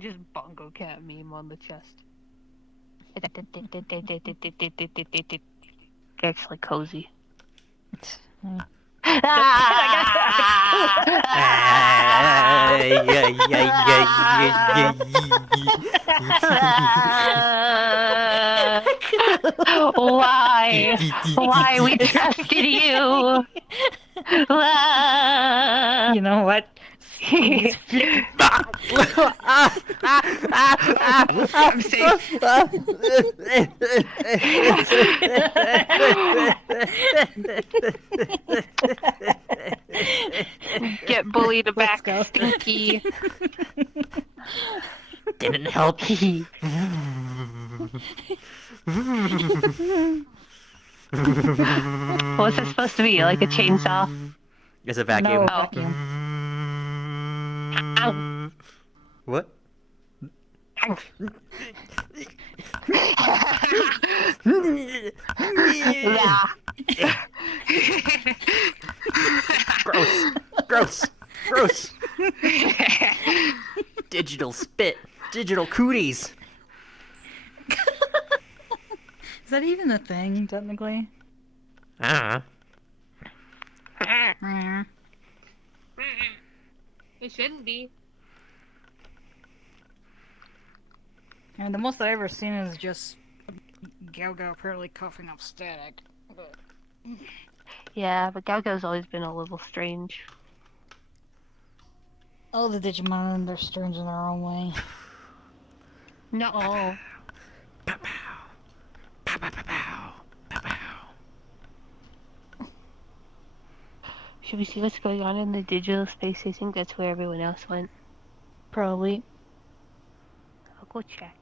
Just bongo cat meme on the chest. Actually cozy. Why? Why we trusted you? You know what? Please flip it back. I'm safe. Get bullied back, go. Stinky. Didn't help. What's it supposed to be? Like a chainsaw? It's a vacuum. No, vacuum. Ow. What? Yeah. Gross. Gross. Gross. Digital spit. Digital cooties. Is that even a thing, technically? It shouldn't be. And the most I've ever seen is just Galgo apparently coughing up static. Yeah, but Galgo's always been a little strange. All the Digimon, they're strange in their own way. No. Pow pow. Pow pow pow pow. Pow pow. Should we see what's going on in the digital space? I think that's where everyone else went. Probably. I'll go check.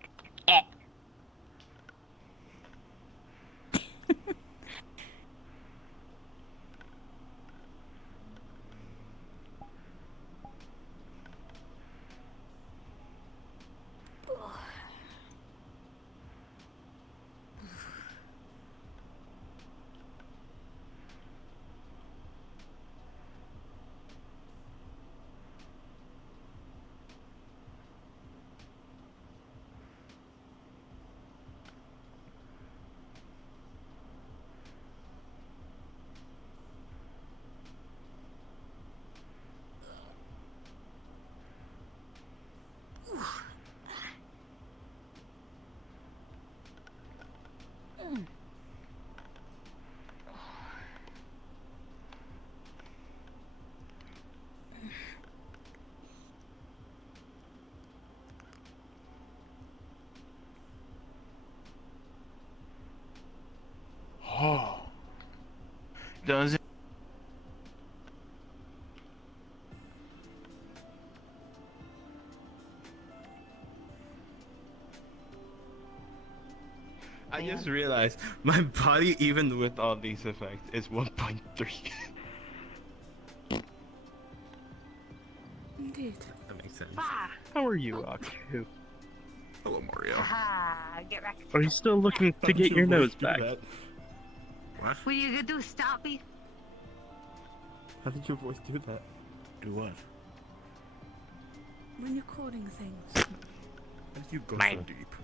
Oh. Does it? I just realized my body, even with all these effects, is 1.3. Indeed. That makes sense. Ah! How are you, Aku? Hello, Mario. Aha! Get back. Are you still looking to get your nose back? What? What are you gonna do? Stop me? How did your voice do that? Do what? When you're coding things. How did you go so deep?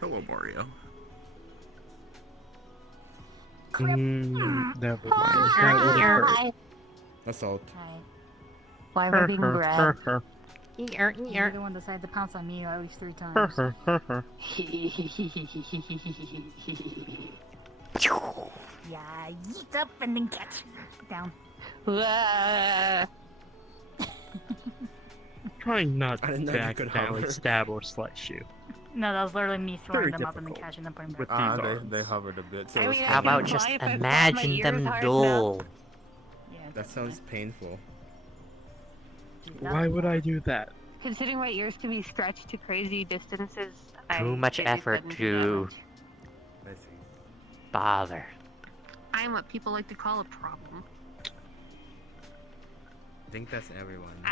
Hello, Mario. Never mind. That would hurt. Assault. Why am I being grabbed? You're the one decided to pounce on me at least 3 times. Yeah, yeet up and then catch. Down. Trying not I didn't know to you could accidentally hover. stab or slice you. No, that was literally me throwing Very them up and then difficult. catching them, putting them With back. these arms. They hovered a bit. So I it was mean, I How can about fly just if I flap my imagine ears them hard dull? Yeah, that definitely. sounds painful. Dude, that- Why would I do that? Considering my ears can be scratched to crazy distances, Too much figured effort that'd be to damage. I see. bother. I'm what people like to call a problem. I think that's everyone.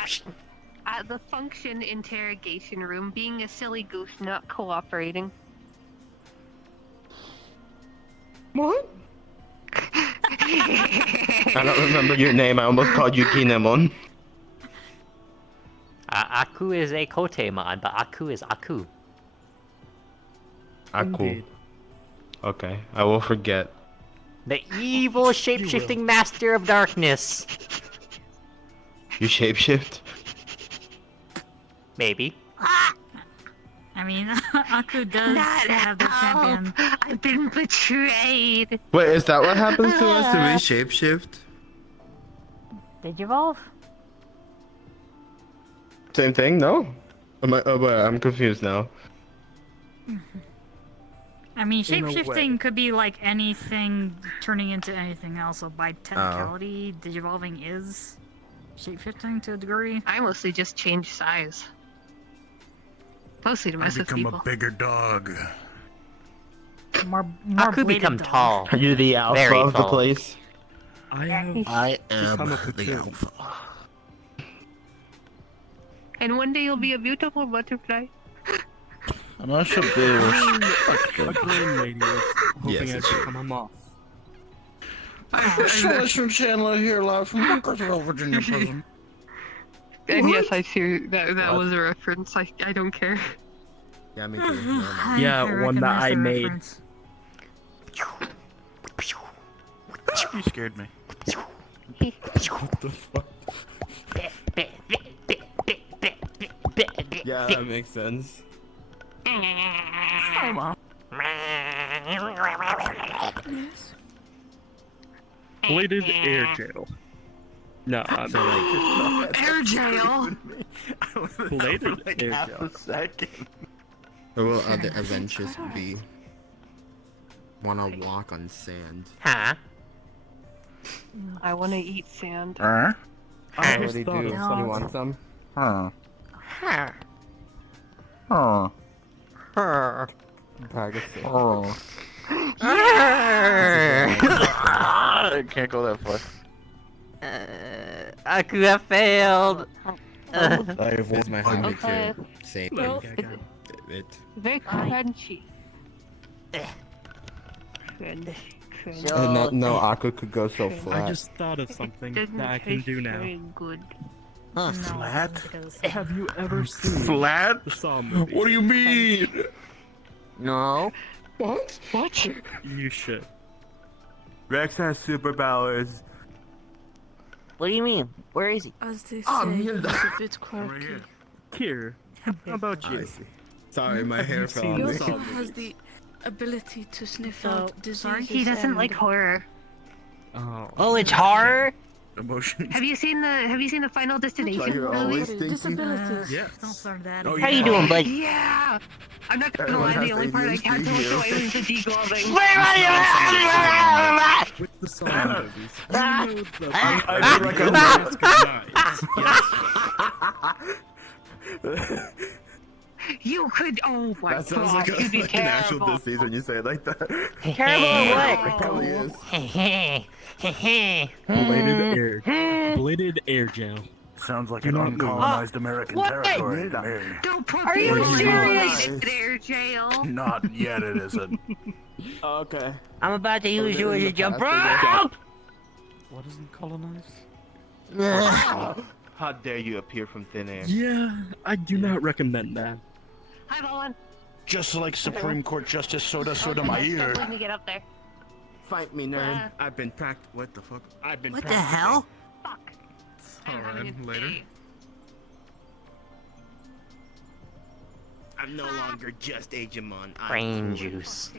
At the function interrogation room, being a silly goose not cooperating. What? I don't remember your name. I almost called you Kinemon. Aku is a Kotemon, but Aku is Aku. Aku. Indeed. Okay, I will forget. The evil shape-shifting master of darkness. You shapeshift? Maybe. I mean, Aku does Not have their champion. I've been betrayed. Wait, is that what happens to us? Do we shapeshift? Digivolve? Same thing? No? I'm confused now. I mean, In a way. shapeshifting could be like anything turning into anything else, so by technicality, digivolving is shapeshifting to a degree. I mostly just change size. Mostly to I mess with become people. a bigger dog. More Aku bladed become dog. tall. Are you the alpha Very of the tall. place? I have I am become a the cocoon. alpha. And one day you'll be a beautiful butterfly. And I should be able A green lady is hoping Yes, I it's should you. come off. Celestial Chandler here, live from Bunkersville, Virginia prison. And yes, I see that was a reference. I don't care. Yeah, me too. Yeah, one that recognize I the made. reference. You scared me. What the fuck? Yeah, that makes sense. Hi, Mom. Bladed air jail. No, I'm Air jail. bladed air half jail. a second. Or will other adventures be? Wanna walk on sand? Huh? I want to eat sand. I Huh? just thought of do. something. You want some? Huh. Huh? Huh. Huh? Pakistan. Oh. I can't go that far. Aku have failed. I have It's my one. habit Okay. to say Well, it. very crunchy. Eh. Crunchy. So- No, Aku could go so I I flat. just thought of something Doesn't that I can taste do now. very good. No, Flat? because Have you ever seen Flat? the Saw movie? What do you mean? No. What? What? You should. Rex has superpowers. What do you mean? Where is he? As they say, I'm he's here. a bit Right quirky. here. Kier, how about I you? see. Sorry, my Have hair you fell seen He on the me. also Saw has movies? the ability to sniff So, out diseases. sorry? He doesn't and like horror. Oh. Oh, it's horror. Emotions. Have you seen the Final Destination you're movie? always What thinking- disabilities. Yes. don't start that. Oh, again. How you doing, bud? Yeah. I'm not gonna Everyone lie. The has only part I can't do ADHD is the here. way was the degloving. With the Saw movies, you know the I feel like I'm mask of knives. You could. Oh my That sounds like gosh, you'd be an actual terrible. disease when you say it like that. Terrible It probably is. Bladed air. Bladed air jail. Sounds like Do an not move. uncolonized American what? territory to me. Don't put Are you people in serious? their jail. Not yet, it isn't. Okay. I'm about to use you as a jump rope. What isn't colonized? How dare you appear from thin air? Yeah, I do not recommend that. Hi, Bowen. Just like Supreme Court Justice Soda Soda my ear. Let me get up there. Fight me, nerd. I've been What the fuck? I've been What the hell? Fuck. I'm having a later. day. I'm no longer just Digimon. Brain juice.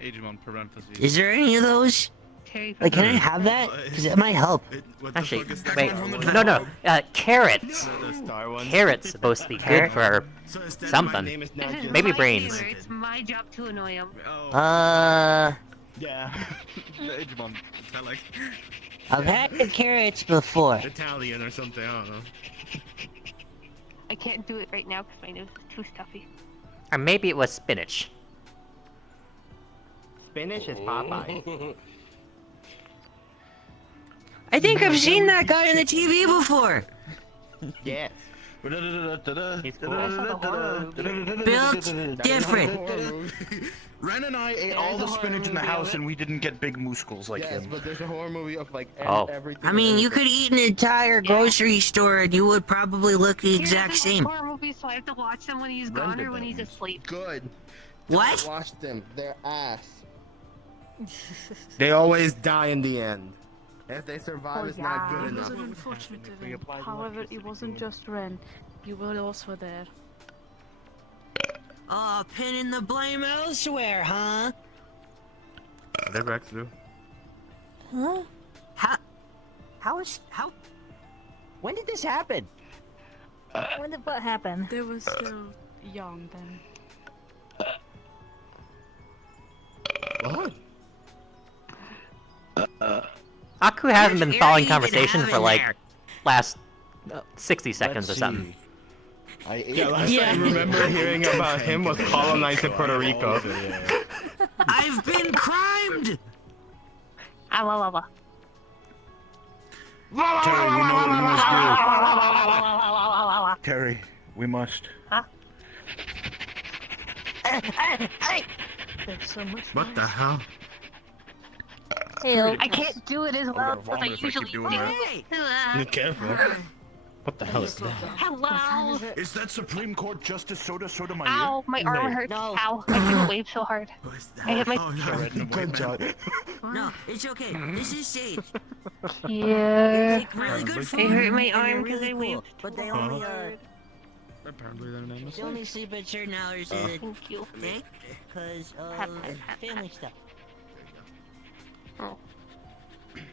Digimon parentheses. Is there any of those? Terry, Like, can I have that? Because it might help. What the Actually, fuck is that wait. one? No. Carrots. The star one. Carrots supposed to be good for our. So instead, something. My name is now This is just Maybe my brains. favorite. It's my job to annoy him. Oh, yeah. Digimon. I like I've had the carrots before. Italian or something. I don't know. I can't do it right now because my nose is too stuffy. Or maybe it was spinach. Spinach is Popeye. I think I've seen that guy on the TV before. Yes. Built different. Ren and I ate all the spinach in the house and we didn't get big muscles like Yes, him. but there's a horror movie of like Oh. everything. I mean, you could eat an entire grocery store and you would probably look the He exact doesn't like same. horror movies, so I have to watch them when he's gone or when he's asleep. Good. What? Don't watch them. They're ass. They always die in the end. If they survive, it's not good It was enough. an unfortunate event. However, it wasn't just Ren. You were also there. Oh, pinning the blame elsewhere, huh? They're back through. Huh? How? When did this happen? When did what happen? They were still young then. What? Aku hasn't been following What conversation for like last 60 seconds or Let's something. see. I ate Yeah, last I remember hearing about him was colonizing Puerto Rico. I've been crimed! Terry, you know what we must do. Terry, we must. There's so much What the hell? I can't do it as well gonna as I vomit if I keep usually do. doing that. Hey! Be careful. What the hell is that? Hello. Is that Supreme Court Justice Sotomayor? Ow, my arm hurts. Ow, I couldn't wave so hard. What's that? I hit my- Oh, yeah. Gunshot. No, it's okay. This is Sage. Yeah. Like, really good I food. hurt my and they're arm because really I cool, waved. but they too only hard. Apparently their name is they only sleep at certain hours Thank you. because Pat, of pat, pat, family pat. stuff.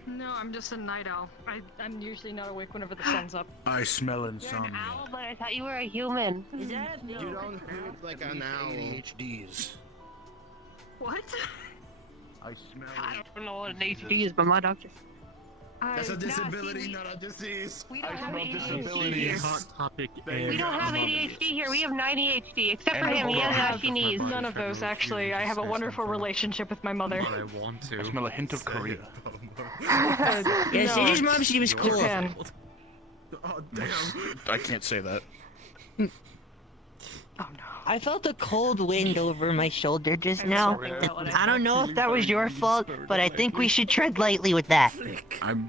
No, I'm just a night owl. I'm usually not awake whenever the sun's up. I smell You're an insomnia. owl, but I thought you were a human. Is that You don't look like an owl. ADHDs. What? I smell. I don't know what an ADHD is, but my doctor. That's a No, disability, see, not a disease. We don't I have smell ADHD disabilities. here. hot topic. We don't have ADHD here. We have 9 ADHD, except for And him. He hold on. has ashy knees. None of those, actually. I have a wonderful relationship with my mother. But I want to. I smell a hint of Korea. Yeah, Sage's mom seems cool. Japan. Oh, damn. I can't say that. I felt a cold wind over my shoulder just now. I don't know if that was your fault, but I think we should tread lightly with that.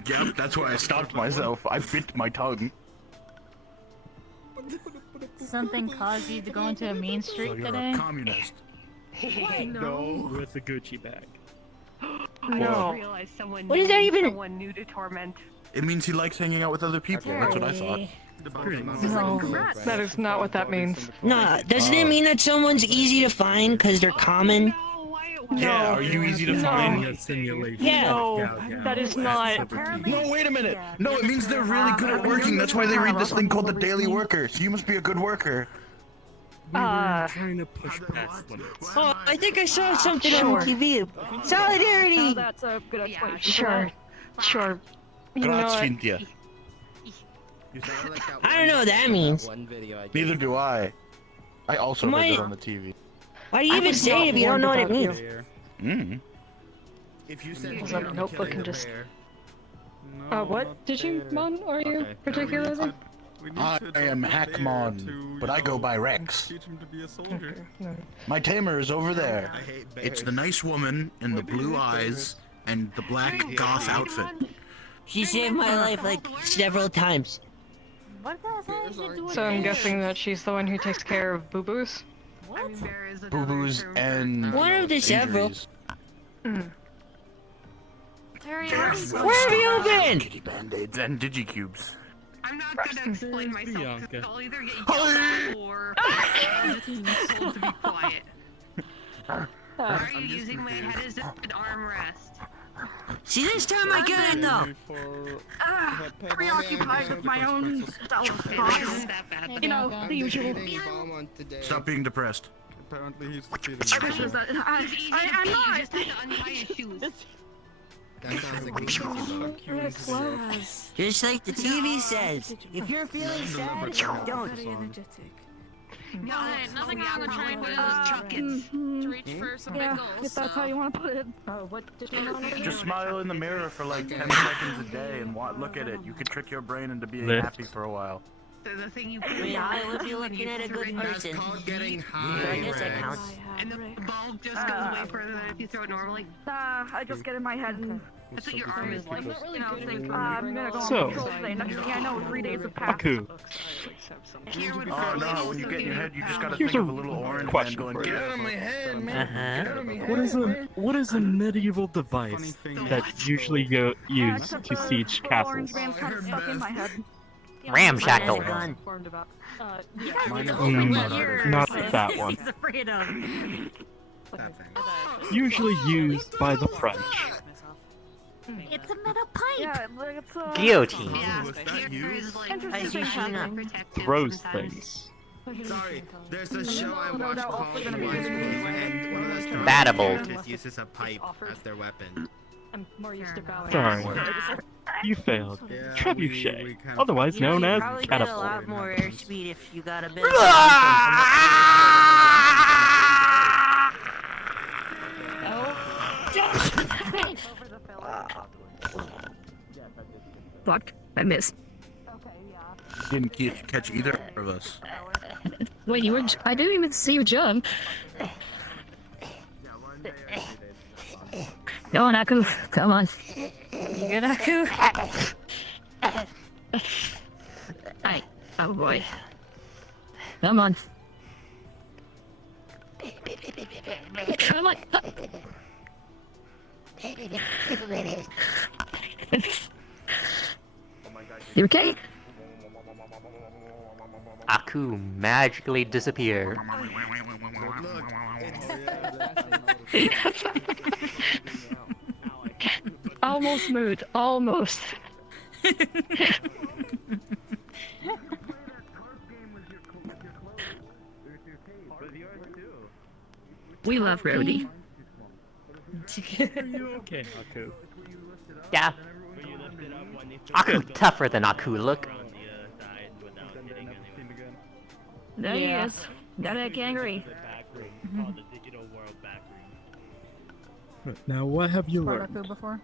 Yep, that's why I stopped myself. I bit my tongue. Something caused you to go into a mean So streak you're today? a communist. No. With the Gucci bag. I No. just realized someone What is that even- someone new to torment. It means he likes hanging out with other people. That's what I thought. No, that is not what that means. Nah, doesn't it mean that someone's easy to find because they're common? Yeah, are you easy to No. find? A simulation. Yeah. No, that is not. No, wait a minute. No, it means they're really good at working. That's why they read this thing called the Daily Worker. So you must be a good worker. Trying to push past limits. Oh, I think I saw something Sure. on TV. Now Solidarity! that's a good explanation. Sure. Sure. You know Graz what? Cynthia. You sound like that I don't know what that one- means. One video I did. Neither do I. I also heard Might- it on the TV. Why do you I even was say not it if you don't warned know what it about you. means? Mm. If you said Pulls bear, up a I'm notebook killing and a just- bear. What Digimon are you Okay. particularly? I am Hackmon, but I go by Rex. Teach him to be a soldier. My tamer is over there. I hate bears. It's the nice woman in the blue eyes and the black goth outfit. She saved my life like several times. So I'm guessing that she's the one who takes care of boo-boos? I mean, there is Boo another boos term and One of the several. injuries. Terry, Where have you been? Kitty band-aids and digicubes. I'm not gonna explain myself Bianca. because I'll either get yelled at or told to be quiet. Why are you using my head as an armrest? See, this time I got it though. Preoccupied with my own self It isn't that bad. You know, I'm the usual. debating Beaumont today. Stop being depressed. Apparently he's succeeding. It's easy to I'm pee, not. you just have to untie your shoes. That sounds like a easy Just like the TV says, if you're feeling sad, don't. Very energetic. Nothing wrong with trying to chuck it. To reach for some Yeah, if that's how you want to put it. What Digimon? Just smile in the mirror for like 10 seconds a day and look at it. You could trick your brain into being happy for a while. the thing you. I mean, I would be looking at a good person. That's called getting So high. I guess that Rex. counts. And the bulb just goes way further than if you throw it normally. I just get in my head and That's what your arm is like. I'm gonna go So- on patrol today. Next thing I know, 3 days have passed. Aku, Here would Oh no, when you get in your head, you just gotta Here's think of a a little orange question man going, for get you. out of my head, man. Get out of my head. what is a medieval device that's usually used Except to the siege little orange castles? man's kind of stuck in my head. Ramshackle. Mine is Not that one. He's afraid of. That thing. Usually used by the French. It's a metal pipe. Yeah, like it's Guillotine. Yeah, was that here you? is like Interesting I see happening. protective Throws sometimes. things. Sorry, there's a show I No, watched no, called also gonna be Wise used. Wolves, and one of the strong Batable. characters uses a pipe as their weapon. I'm more used to bowing. Sorry. You failed. Yeah, Trebuchet, we kind of- otherwise known as Probably get a catapult. lot more airspeed if you got a bit of Fuck, I missed. Didn't catch either of us. Wait, you were? I didn't even see you jump. Come on, Aku. Come on. You good, Aku? Hi. Oh boy. Come on. Come on. You okay? Aku magically disappear. Almost moved. Almost. We love Rhodey. Are you okay, Aku? Yeah. Aku tougher than Aku look. There he is. Got that angry. Now, what have you Spartaku learned? before?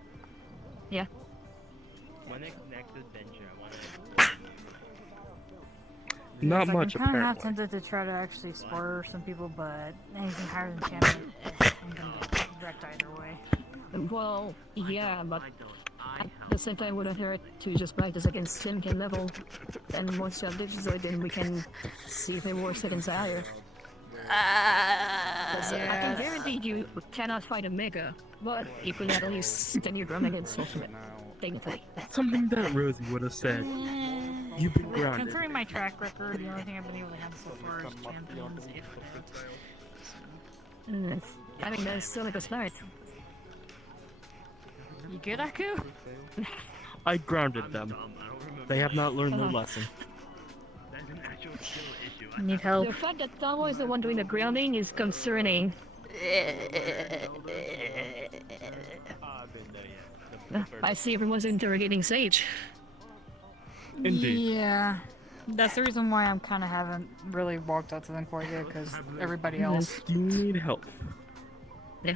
Yeah. Not It's like, much, I'm kind of half apparently. tempted to try to actually spar some people, but anything higher than champion, I'm gonna get wrecked either way. Well, yeah, but at the same time, would have hurt to just practice against Simkin level. And once you have Digitoid, then we can see if they were seconds higher. 'Cause, I can guarantee you cannot fight a Mega, but you could at least stand your ground against Ultimate. Technically. Something that Rosie would have said. You've been grounded. Considering my track record, the only thing I've been able to handle so far is champions, if that. I mean, that's still like a start. You good, Aku? I grounded them. They have not learned their lesson. Need help? The fact that Tamo is the one doing the grounding is concerning. I see everyone's interrogating Sage. Indeed. Yeah. That's the reason why I'm kind of haven't really walked out to them quite yet, because everybody else. Do you need help? Yeah.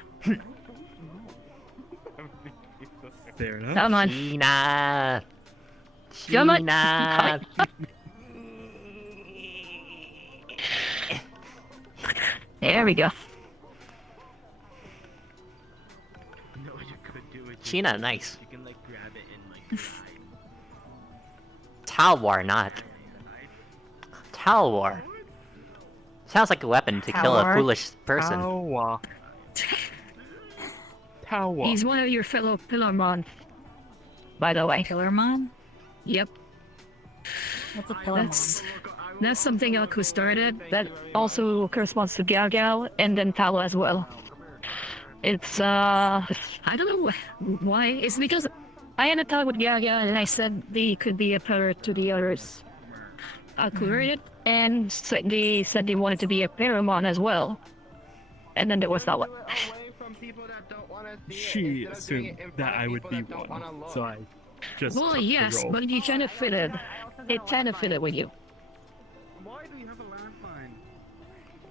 Fair enough. Come on. Gina. Come on. Gina. There we go. Gina, nice. Talwar, not. Talwar. Sounds like a weapon to kill a Talwar? foolish person. Tawa. Tawa. He's one of your fellow Pillarmon, by the way. Pillarmon? Yep. What's a Pillarmon? That's something Aku started that also corresponds to Gao Gao and then Talo as well. It's I don't know why. It's because I had a talk with Gao Gao and I said they could be a pair to the others. Aku heard it and they said they wanted to be a Paramon as well. And then there was that one. She assumed that I would be one, so I just Well, took yes, the role. but you kind of fit it. It kind of fit with you. Why do you have a landmine?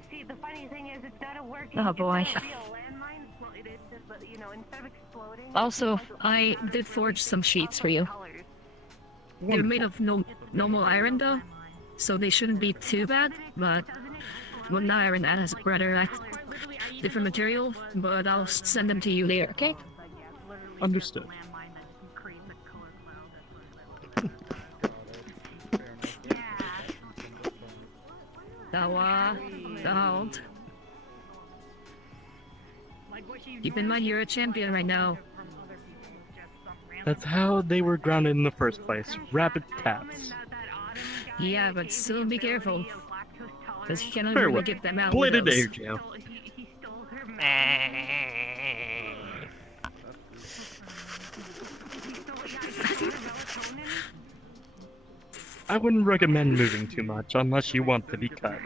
See, the funny thing is, it's not a working. Oh boy. It's not a real landmine. Well, it is just, but, you know, instead of exploding. Also, I did forge some sheets for you. They're made of normal iron though. so they shouldn't be too bad, but well, now Aaron has a rather different material, but I'll send them to you later, okay? Understood. Don't. Keep in mind you're a champion right now. That's how they were grounded in the first place. Rapid taps. Yeah, but still be careful. Because you cannot Fair really well. get them out with Bladed those. air jail. I wouldn't recommend moving too much unless you want to be cut.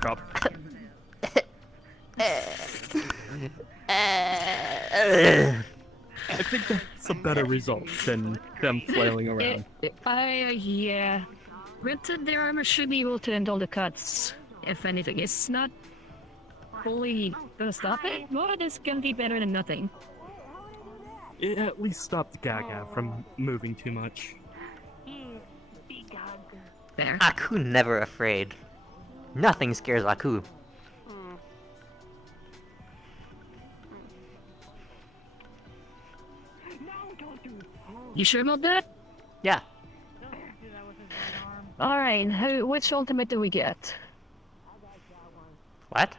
Drop. I think that's a better result than them flailing around. Yeah. Granted, their armor should be able to handle the cuts. If anything, it's not fully gonna stop it, but it's gonna be better than nothing. It at least stopped Gaga from moving too much. There. Aku never afraid. Nothing scares Aku. You sure about that? Yeah. Alright, which ultimate do we get? What?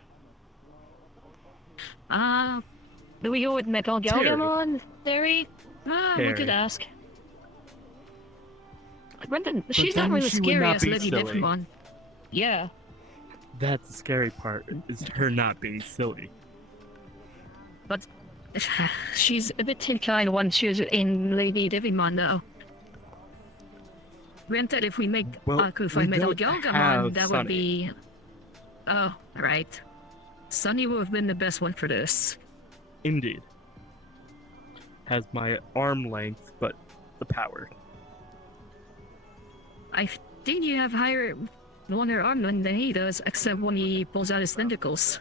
Do we go with Metal Galgamon theory? We could Terry. ask. Brendan, she's then not really she would scary not as be Lady silly. Digimon. Yeah, That's the scary part, is her not being silly. but she's a bit too kind once she's in Lady Digimon, though. Granted, if we make Well, Aku we fight Metal don't Galgamon, have that would be... Oh, right. Sunny would have been the best one for this. Indeed. Has my arm length, but the power. I think you have higher longer arm than he does, except when he pulls out his tentacles.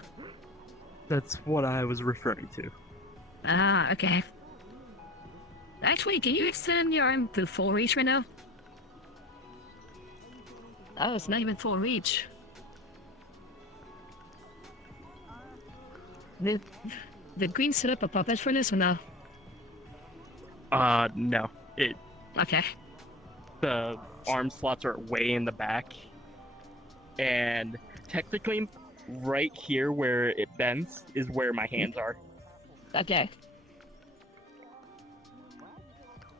That's what I was referring to. Ah, okay. Actually, can you extend your arm to full reach right now? Oh, it's not even full reach. Did Green set up a puppet for this or no? No. Okay. The arm slots are way in the back. And technically, right here where it bends is where my hands are. Okay.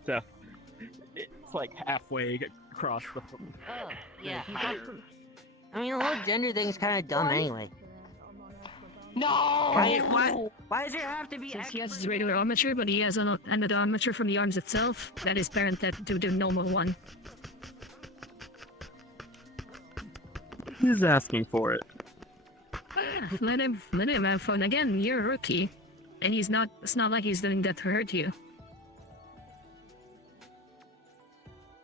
So, it's like halfway across the... Oh, yeah. I mean, the whole gender thing's kind of dumb anyway. No! Why does there have to be Since he has his regular armature, but he has another armature from the arms itself, that is parented to the normal one. He's asking for it. Let him have fun. Again, you're a rookie. And it's not like he's doing that to hurt you.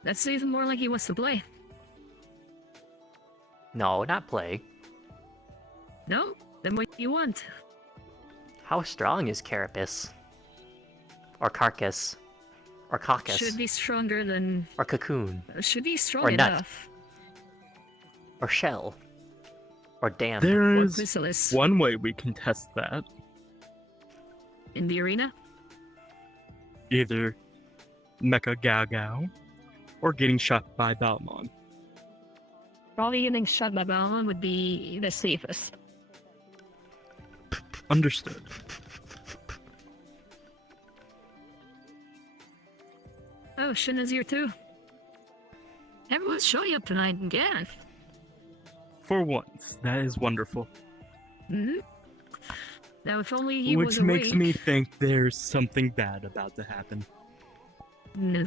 That's even more like he wants to play. No, not play. No? Then what do you want? How strong is Carapace? Or Carcass? Or Caucus? Should be stronger than... Or Cocoon? Should be strong Or Nut? enough. Or Shell? Or Dam? There's Chrysalis. one way we can test that. In the arena? Either Mecha Gaogao or getting shot by Balmon. Probably getting shot by Balmon would be the safest. Understood. Oh, Shin is here too. Everyone's showing up tonight again. For once, that is wonderful. Hmm? Now, if only he Which was makes awake. me think there's something bad about to happen. No.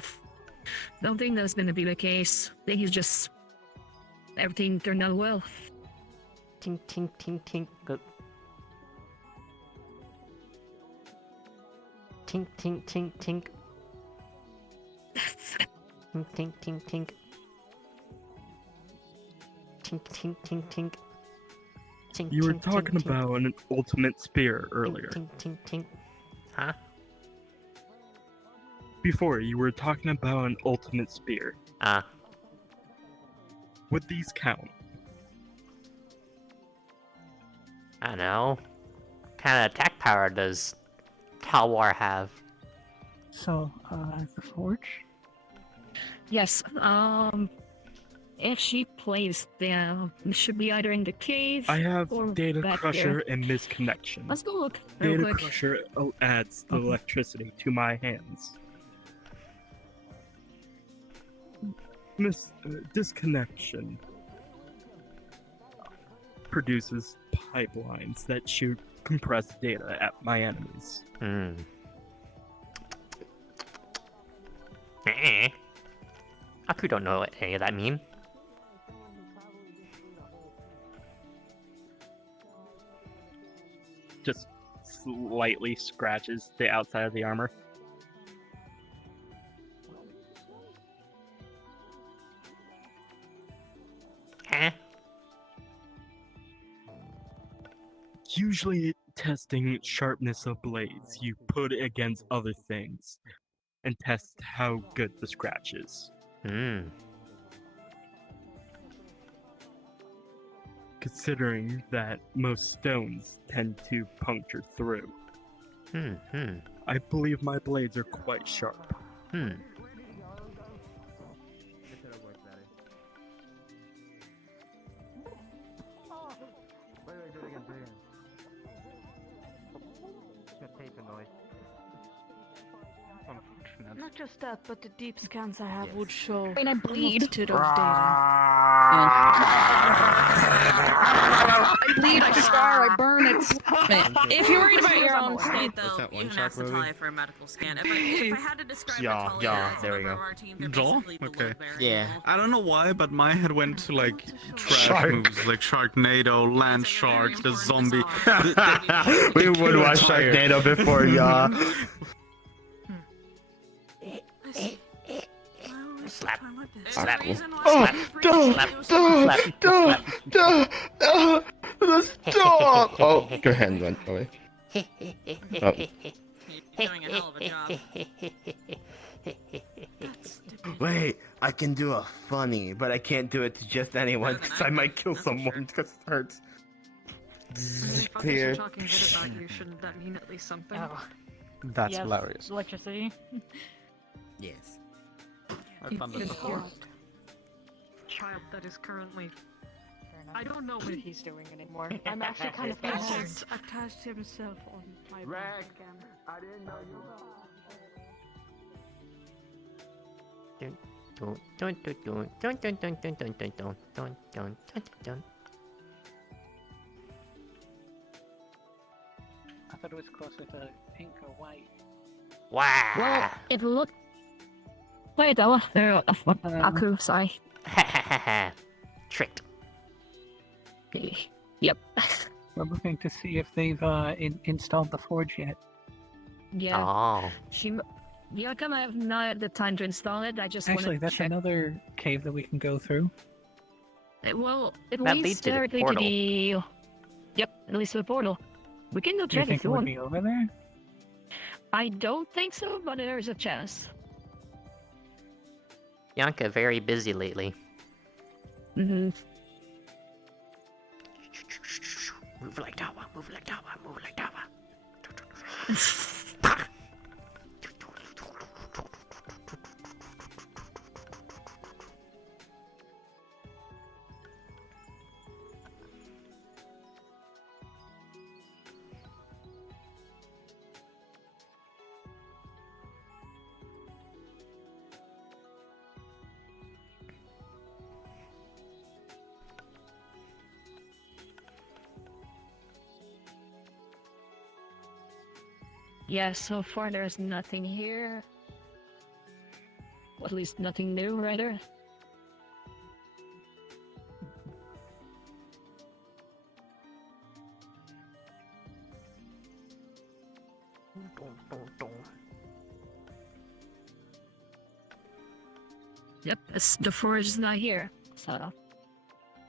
Don't think that's gonna be the case. I think he's just... Everything turned out well. Tink, tink, tink, tink. Go. Tink, tink, tink, tink. Tink, tink, tink, tink. Tink, tink, tink, tink. Tink, You were tink, talking tink, tink. about an ultimate spear earlier. Tink, tink, tink. Huh? Before, you were talking about an ultimate spear. Would these count? I don't know. What kind of attack power does Talwar have? So, the forge? Yes, if she plays there, it should be either in the cave I have or Data back Crusher there. and Misconnection. Let's go look real Data quick. Crusher adds the electricity to my hands. Disconnection produces pipelines that shoot compressed data at my enemies. Aku don't know what any of that mean. Just slightly scratches the outside of the armor. Usually testing sharpness of blades, you put it against other things and test how good the scratch is. Considering that most stones tend to puncture through. I believe my blades are quite sharp. Not just that, but the deep scans I have would show I mean, I bleed. a multitude of data. I bleed, I scar, I burn, it's... If you're worried about your own What's state, though, that You one can shot ask movie? Natalia for a medical scan. If I had to describe Natalia as a there we member go. of our team, they're Joel? basically the Okay. load bearing Yeah. role. I don't know why, but my head went to like trash Shark. movies, like Sharknado, Land Shark, the zombie. We would watch Sharknado before, y'all. Slap. There's Slap. a reason why Oh, every don't, previous stop! Oh, your hand went away. You're doing a hell of a job. Wait, I can do a funny, but I can't do it to just anyone because I might kill someone because it hurts. Clear. Talking good about you, shouldn't that mean at least something? That's hilarious. Electricity. Yes. I've done this before. Child that is currently. I don't know what he's doing anymore. I'm actually kind of concerned. Attached himself on my Rex, again. I didn't know you. I thought it was closer to pink or white. Wow. well, it looked... Wait, though, Aku, sorry. Tricked. Yep. We're looking to see if they've installed the forge yet. Yeah. Oh. Yeah, come have not had the time to install it, I just Actually, wanna that's check. another cave that we can go through. Well, it That leads leads to the directly to portal. the... Yep, it leads to the portal. We can go Do you check think if it you would want. be over there? I don't think so, but there's a chance. Yanka very busy lately. Mm-hmm. Move like Dawa, move like Dawa, move like Dawa. Yeah, so far there's nothing here. Well, at least nothing new, rather. Yep, the forge is not here, so...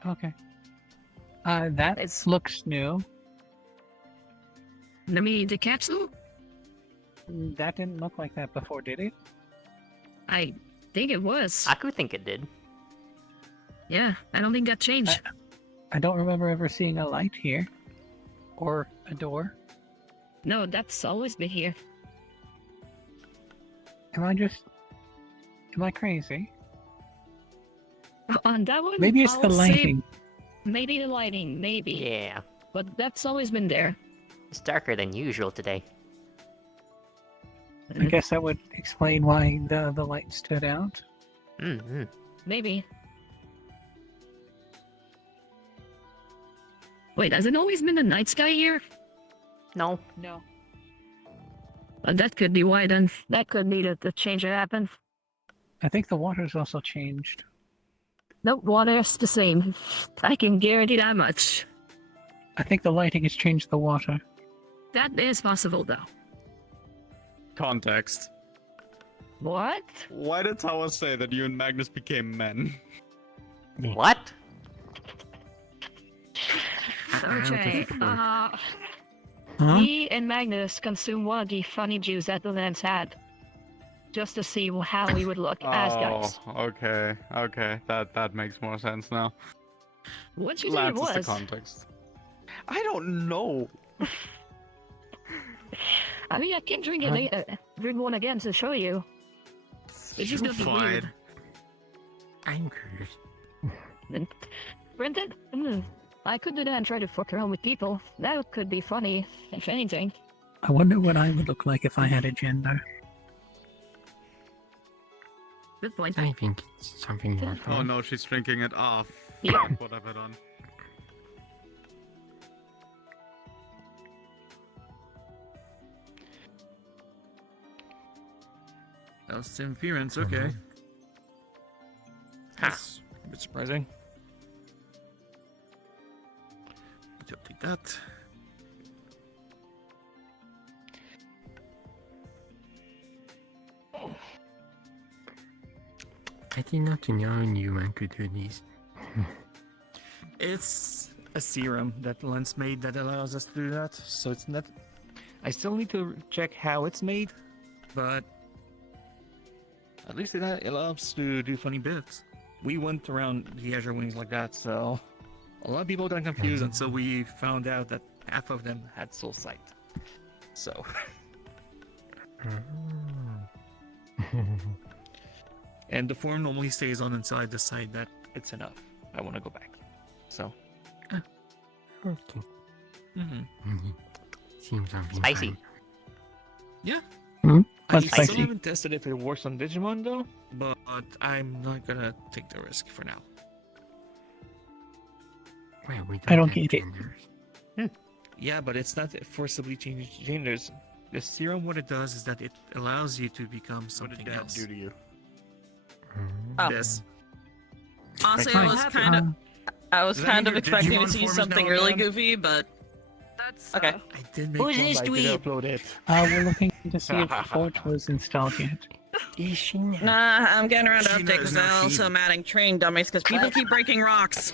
Okay. That looks new. I mean, the capsule? That didn't look like that before, did it? I think it was. I could think it did. Yeah, I don't think that changed. I don't remember ever seeing a light here. Or a door. No, that's always been here. Am I crazy? On that one, Maybe it's the I'll say lighting. maybe the lighting, maybe. Yeah. But that's always been there. It's darker than usual today. I guess that would explain why the light stood out. Mm-hmm. Maybe. Wait, has it always been the night sky here? No. No. That could be why then. That could be the change that happened. I think the water's also changed. Nope, water's the same. I can guarantee that much. I think the lighting has changed the water. That is possible, though. Context. What? Why did Tawa say that you and Magnus became men? What? Okay, Huh? me and Magnus consumed one of the funny juice that the lens had. Just to see how we would look as guys. Okay, okay, that makes more sense now. What you think it Lance is was? the context. I don't know. I mean, I can drink it, drink one again to show you. It's just gonna be weird. I'm curious. And Brendan, I could do that and try to fuck around with people. That could be funny, if anything. I wonder what I would look like if I had a gender. Good point. I think it's something more Oh no, she's drinking it off. Yeah. What I've had on. That was interference, okay. That's a bit surprising. Let's update that. I did not know a human could do this. It's a serum that Lens made that allows us to do that, so it's not... I still need to check how it's made, but... At least it allows to do funny bits. We went around the Azure Wings like that, so... A lot of people got confused until we found out that half of them had soul sight. So... And the form normally stays on inside the side that it's enough. I want to go back. So. Okay. Mm-hmm. Seems something Spicy. fun. Yeah. What's I still spicy? haven't tested if it works on Digimon though, but I'm not gonna take the risk for now. Well, we I don't have get it. genders. Yeah, but it's not forcibly changing genders. The serum, what it does is that it allows you to become something else. do to you? Oh. This. Honestly, Right. I was Is that kind of your expecting Digimon to see form is something now really gone? goofy, but That's okay. I did make Who's one, this but I didn't dweeb? upload it. We're looking to see if Forge was installed yet. Is she now? Nah, I'm getting around to She update knows because now I she- also am adding training dummies because people keep breaking rocks.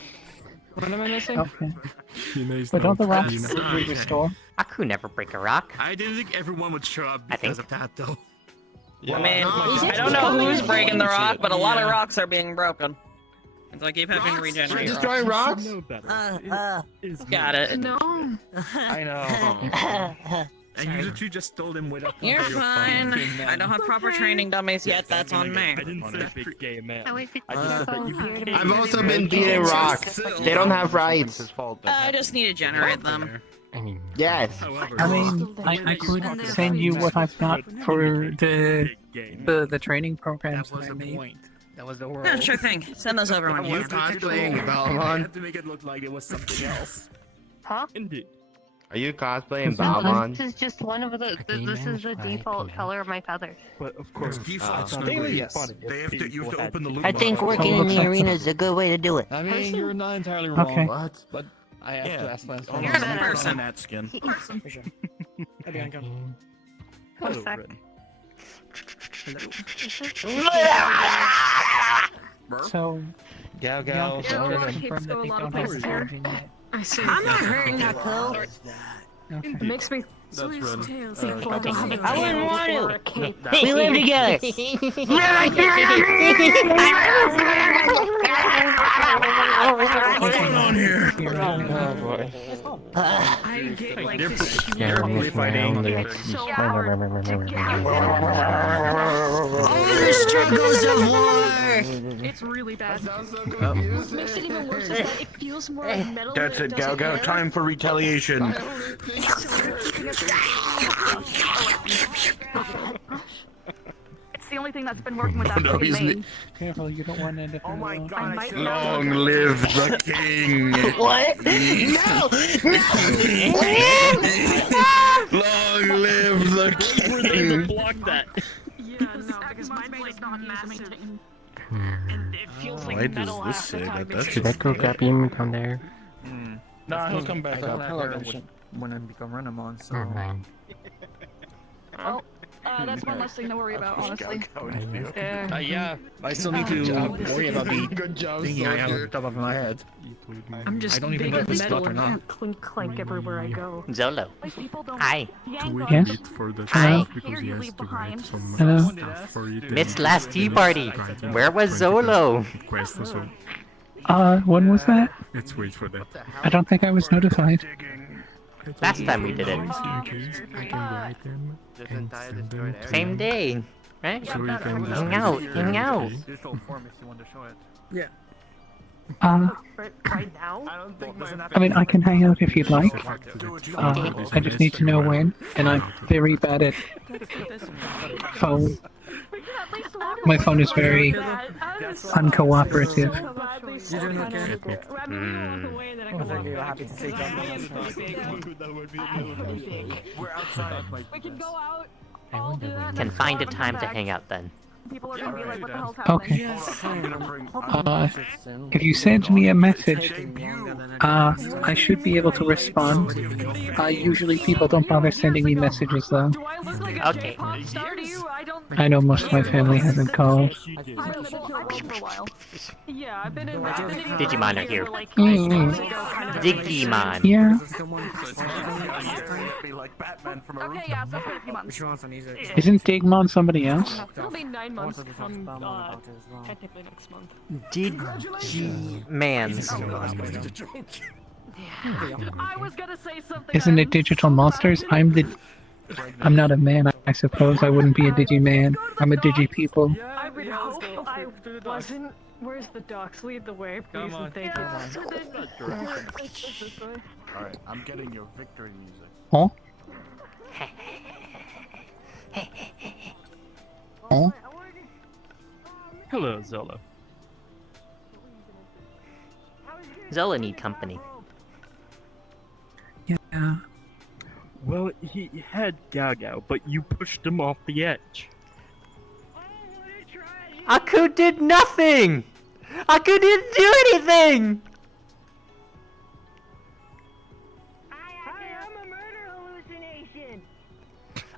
What am I missing? Okay. She knows But don't the now. rocks You know. Okay. restore? I could never break a rock. I didn't think everyone would show up I because think. of that though. I mean, Is it I don't know who's becoming breaking the rock, but a lot of Yeah. rocks are being broken. So I keep having to regenerate rocks. Destroy rocks? Got it. no. I know. And you literally just told him without. You're fine. I don't have proper training dummies yet. That's on me. I didn't say big gay man. Oh, wait, I just said that you became I've also been beating beating rocks. rocks. They don't have rights. I just need to generate them. I mean, yes. However, I mean, I could send you what I've got for the training programs that was that I the made. point. That was the world. Yeah, sure thing. Send those over when you You have cosplaying I Balmon? had to make it look like it was something else. Huh? Indeed. Are you cosplaying No, Balmon? this is just one of the. Okay, This is the man, default right, color of my feathers. But of course, default, it's not Snuggly, really yes. funny They if have to, you have people to had open the loot I think box. working in the arena is a good way to do it. I mean, you're not entirely wrong. Okay. What? But I have to ask Lance. Hold You're on, a let me bad put on person. that skin. For sure. Hi, Bianca. One Hello, sec. Ren. So, Gal Gal, gal. You're confirm okay, that so they a lot don't of have things the origin yet. I see. I'm not hurting that Cool. Okay. It makes me That's run. I wouldn't want to. We live together. What's going on here? Oh boy. I get like this They're fighting. The struggles of war. It's really bad. Sounds so What makes it even worse is that it feels more like metal. That's than it, it Gao does Gao. air. Time for retaliation. It's the only thing that's been working with that No, fucking he's main. Careful, you don't want to end up. Oh my god, I still Long live the king. What? No! Long live the king. Block that. Yeah, no, because my main is not massive. And it feels Why like does metal this half say the that? time. That's It's just just go grab him down there? Nah, he'll come back I up. thought when I become Renamon, so. Well, that's one less thing to worry about, honestly. Yeah, I still need to worry about the thingy I have on top of my head. I'm just I don't even big know if it's metal stuck or and not. can't clink clank everywhere I go. Zolo. Hi. Yes? for the Hi. because he has to write some Hello? stuff for it. Missed last tea party. Where was Zolo? Quest, so When was that? let's wait for that. I don't think I was notified. Last time we did it. In case I can write them and send them to Same day, right? So you can Hang out, hang out. Yeah. Right now? I mean, I can hang out if you'd like. I just need to know when, and I'm very bad at phone. My phone is very uncooperative. We're outside. We can go out. Can find a time to hang out then. People are gonna be like, what the hell's happening? Okay. If you send me a message, I should be able to respond. Usually people don't bother sending me messages though. Okay. I know most of my family hasn't called. Yeah, I've been in Digimon are here. Digimon. Yeah. Okay, yeah, so for a few months. Isn't Digimon somebody else? It'll be 9 months from technically next month. Digimans. I was gonna say something. Isn't it Digital Monsters? I'm not a man, I suppose. I wouldn't be a Digiman. I'm a Digipeople. I would hope I wasn't. Where's the ducks? Lead the way, please, and thank you. Alright, I'm getting your victory music. Huh? Huh? Hello, Zolo. Zola need company. Yeah. Well, he had Gao Gao, but you pushed him off the edge. Aku did nothing! Aku didn't do anything!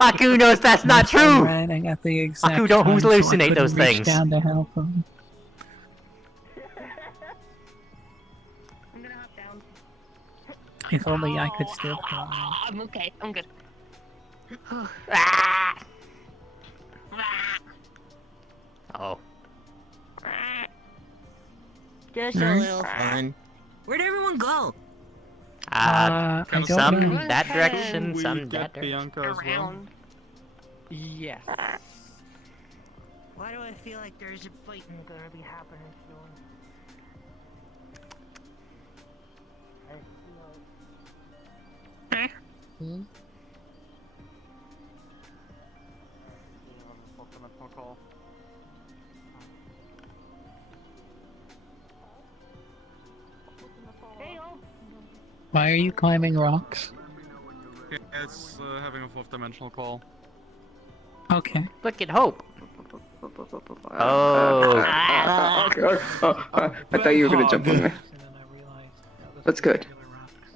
Aku knows that's not true! I got the exact Aku don't time, so I hallucinate those couldn't reach things. down to help him. If only I could still fly. I'm okay. I'm good. Oh. Just a little fun. Where'd everyone go? I don't Some know. that direction, some that direction. Bianca as well. Yes. Why do I feel like there's a fighting gonna be happening soon? Why are you climbing rocks? It's having a fourth dimensional call. Okay. Look at Hope. Oh. I thought you were gonna jump on me. That's good.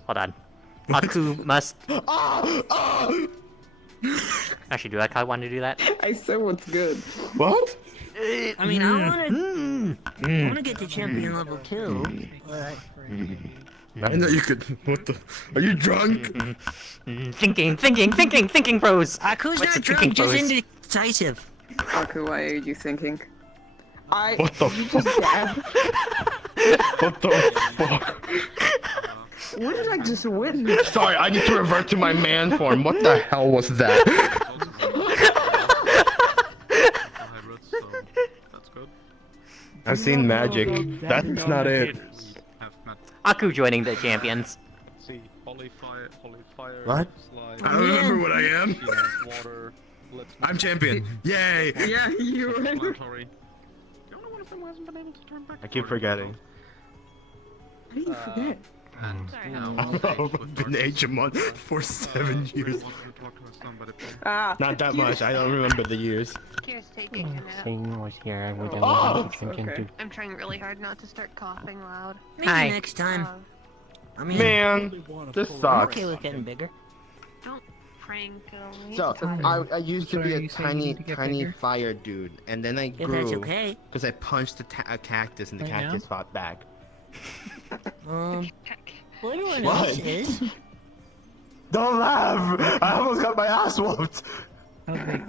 Hold on. Aku must. Actually, do I kind of want to do that? I said what's good. What? I mean, I wanna get to champion level 2, but I know you could. What the? Are you drunk? Thinking, bros. Aku's What's not a drunk, thinking just pose? indecisive. Aku, why are you thinking? What the fuck? What the fuck? What did I just witness? Sorry, I need to revert to my man form. What the hell was that? I've seen magic. That's not it. Aku joining the champions. See, holy fire, What? slide. I don't remember what I am. Water. I'm champion. Yay! Yeah, you were. Explanatory. The only one of them who hasn't been able to turn back. I keep forgetting. How do you forget? I've been Digimon for 7 years. Not that much. I don't remember the years. Kira's taking a nap. Saying was here, I would okay. I'm trying really hard not to start coughing loud. Maybe Hi. next time. I mean, Man, this I'm sucks. okay with getting bigger. Don't prank on me. So I used to So be are a you saying you tiny need to get tiny bigger? fire dude, and then I If grew that's okay. because I punched a cactus and the Right cactus now? fought back. Well, everyone What? else is. Don't laugh! I almost got my ass whooped. How big?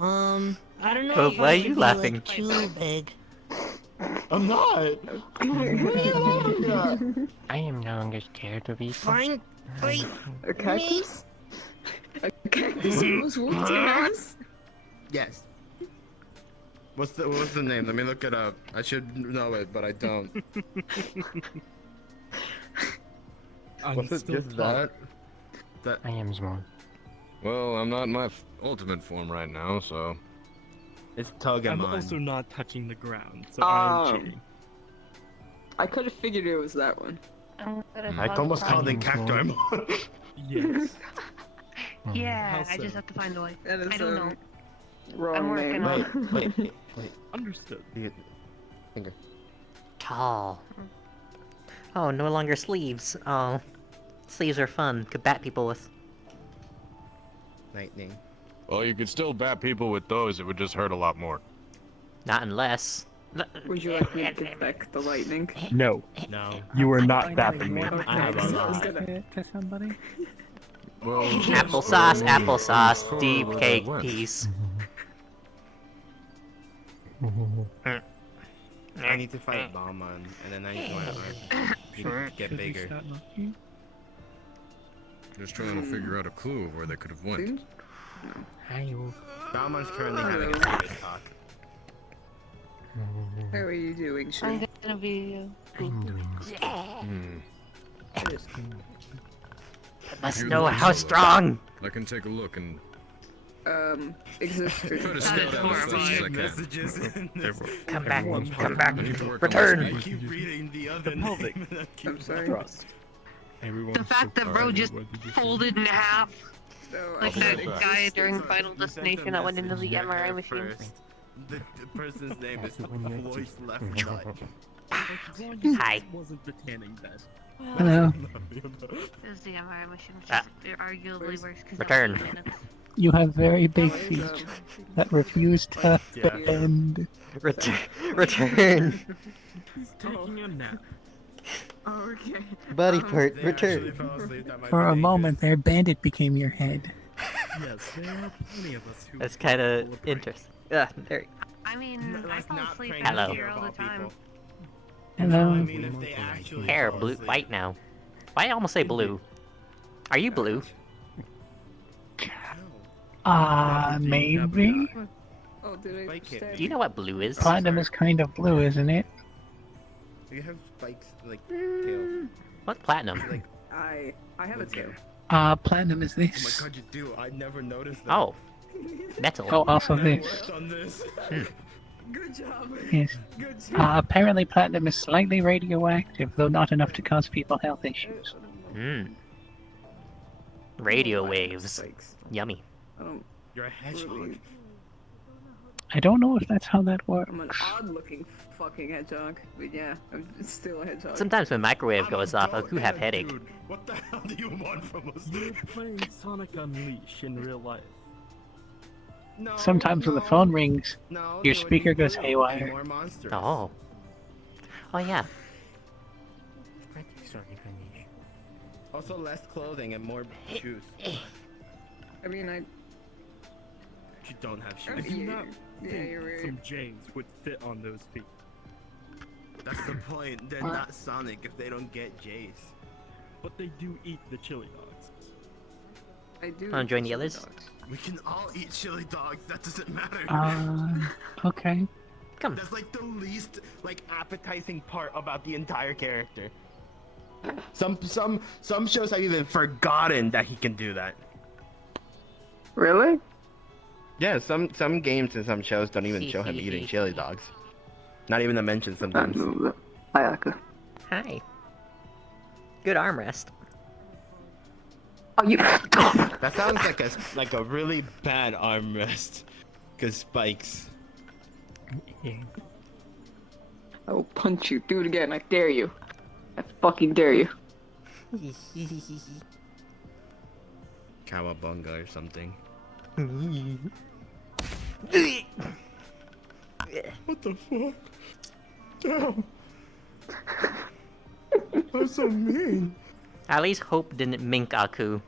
I don't know But if why I are should you be, laughing? Like, too big. I'm not. What are you laughing at? I am no longer scared of you. Fine, fight A cactus? A cactus almost whooped your ass? Yes. What's the name? Let me look it up. I should know it, but I don't. Was it just that? I am small. Well, I'm not in my ultimate form right now, so. It's I'm Togemon. also not touching the ground, so I'm cheating. I could have figured it was that one. I almost called it Cactoimon. Yes. Yeah, How I just so? have to find the way. That is I don't know. Wrong I'm working name. on Wait. Understood. Finger. Tall. Oh, no longer sleeves. Oh, sleeves are fun. Could bat people with. Lightning. Well, you could still bat people with those, it would just hurt a lot more. Not unless. Would you like me to give back the lightning? No, No. you are not bapping me. I have a lot. To somebody? Well, Applesauce, deep cake piece. I need to fight Balmon, and then I want to get bigger. just trying to figure out a clue of where they could have went. Hi, Balmon's currently having a serious talk. How are you doing, Shu? I'm gonna be. I'm doing Must If you know look how at strong. I can take a look and Exist. try to skip that as fast as I can. Come back, come I back, need to work on return. this. keep reading the other pelvic. I'm sorry. Thrust. The fact that bro just folded in half, So, like I that guy during Final Destination that went into the MRI machine. The person's name is Voice Left Nut. Hi. Wasn't pretending that. Hello. It was the MRI machine, which is arguably worse because Return. You have very big feet that refuse to Yeah. bend. Return. He's taking a nap. Oh, okay. Body part, They actually return. fell asleep, that might For be a dangerous. moment there, Bandit became your head. Yes, there are plenty of us who. That's kind of interesting. Yeah, there. I mean, I Let's fall not asleep prank in Hello. here all the about time. people. Hello. I mean, if they actually Hair fall blue, asleep. white now. Why I almost say blue? Are you blue? Maybe? Oh, did I Spike it. stab Do you know what blue is? Platinum is kind of blue, isn't it? You have spikes, like, tail. What's platinum? Like, I have a tail. Platinum is oh my this. god, you do. I never noticed that. Oh, metal. Oh, also I this. worked on this. Good job. Yes. Good job. Apparently platinum is slightly radioactive, though not enough to cause people health issues. Hmm. Radio waves. Spikes. Yummy. You're a hedgehog. I don't know if that's how that I'm an works. odd-looking fucking hedgehog, but yeah, I'm still a hedgehog. Sometimes when microwave I'm goes a off, dog Aku have and a headache. dude. What the hell do you want from us? You're playing Sonic Unleash in real life. No, Sometimes when the no, phone rings, no, your do it speaker in goes blue. haywire. More monsters. Oh. Oh yeah. Also, less clothing and more shoes. I mean, You don't have I shoes. do not yeah, think you're right. some Jays would fit on those feet. That's the point. They're not Sonic if they don't get J's. But they do eat the chili dogs. I do. Wanna join the others? We can all eat chili dogs. That doesn't matter. Okay. Come. That's like the least appetizing part about the entire character. Some shows have even forgotten that he can do that. Really? Yeah, some games and some shows don't even show him eating chili dogs. Not even to mention sometimes. Ayaka. Hi. Good armrest. Oh, you. That sounds like a really bad armrest. Cause spikes. I will punch you. Do it again. I dare you. I fucking dare you. Cowabunga or something. What the fuck? Damn. That's so mean. At least Hope didn't mink Aku.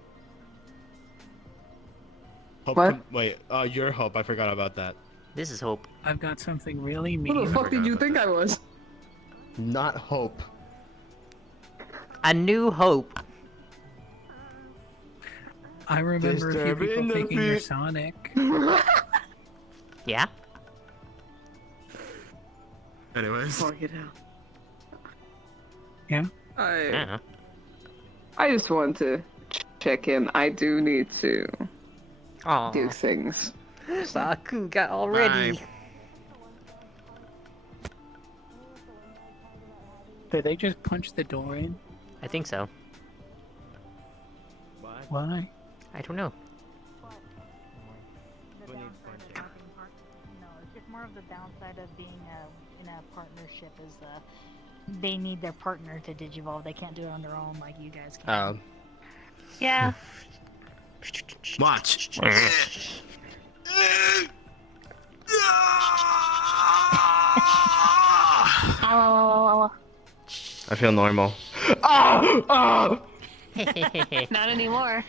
Hope What? Wait, your Hope. I forgot about that. This is Hope. I've got something really Who mean. the fuck did you think I was? Not Hope. A new Hope. I remember a few Disturbing people the thinking you're beat. Sonic. Yeah? Anyways. Fuck it out. Yeah? Yeah. I just want to check in. I do need to Aw. do things. Aku got all ready. Did they just punch the door in? I think so. Why? I don't know. It's just more of the downside of being in a partnership is they need their partner to digivolve. They can't do it on their own like you guys can. Yeah. Watch. I feel normal. Not anymore.